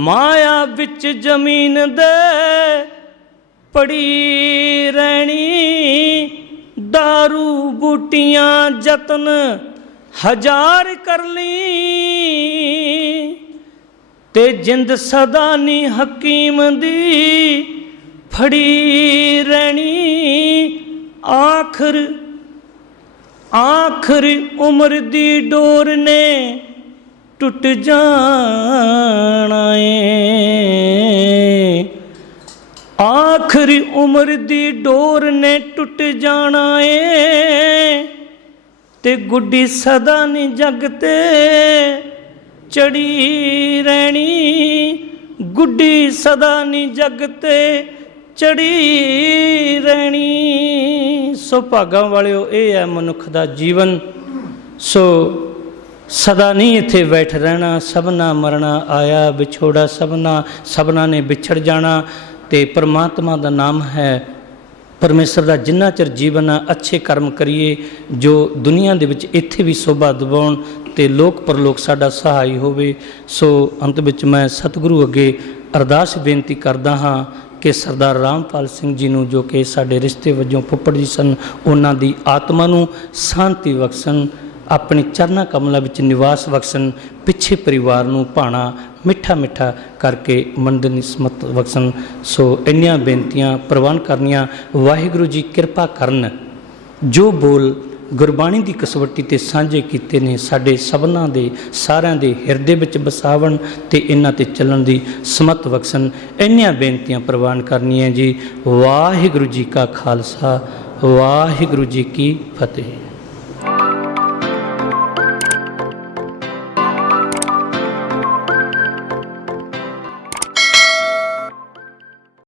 माया विच जमीन दे पड़ी रहनी, दारू बूटियां जतन हजार कर ली, ते जिंद सदा नी हकीम दी फड़ी रहनी, आखिर आखिर उम्र दी डोर ने टुट जाना है, आखिरी उम्र दी डोर ने टुट जाना है, ते गुड्डी सदा नी जग ते चढ़ी रहनी, गुड्डी सदा नी जग ते चढ़ी रहनी। सो भागां वालिओ ये है मनुख दा जीवन। सो सदा नहीं इत्थे बैठ रहना, सबना मरना आया विछोड़ा सबना, सबना ने विछड़ जाना। ते परमात्मा दा नाम है, परमेश्वर दा जिन्ना चिर जीवन आ अच्छे कर्म करिए जो दुनिया दे विच इत्थे भी शोभा दिवाउण ते लोक परलोक साडा सहाई होवे। सो अंत विच मैं सतगुरु अगे अरदास बेनती करदा हाँ कि सरदार रामपाल सिंह जी नूं जो कि साडे रिश्ते वजों फुੱਫੜ जी सन, उन्हां दी आत्मा नूं शांति बख्शण, अपने चरना कमलों में निवास बख्शण, पिछे परिवार नूं भाणा मिठा मिठा करके मंडन समत बख्शण। सो इन्नियां बेनतियां प्रवान करनियां। वाहिगुरू जी कृपा करन, जो बोल गुरबाणी की कसवट्टी ते साझे कीते ने साडे सबना दे सारिਆਂ दे हिरदे विच बसावण ते इन्हां ते चलण दी समत बख्शण। इन्नियां बेनतियां प्रवान करनियां जी। वाहिगुरू जी का खालसा, वाहिगुरू जी की फतेह।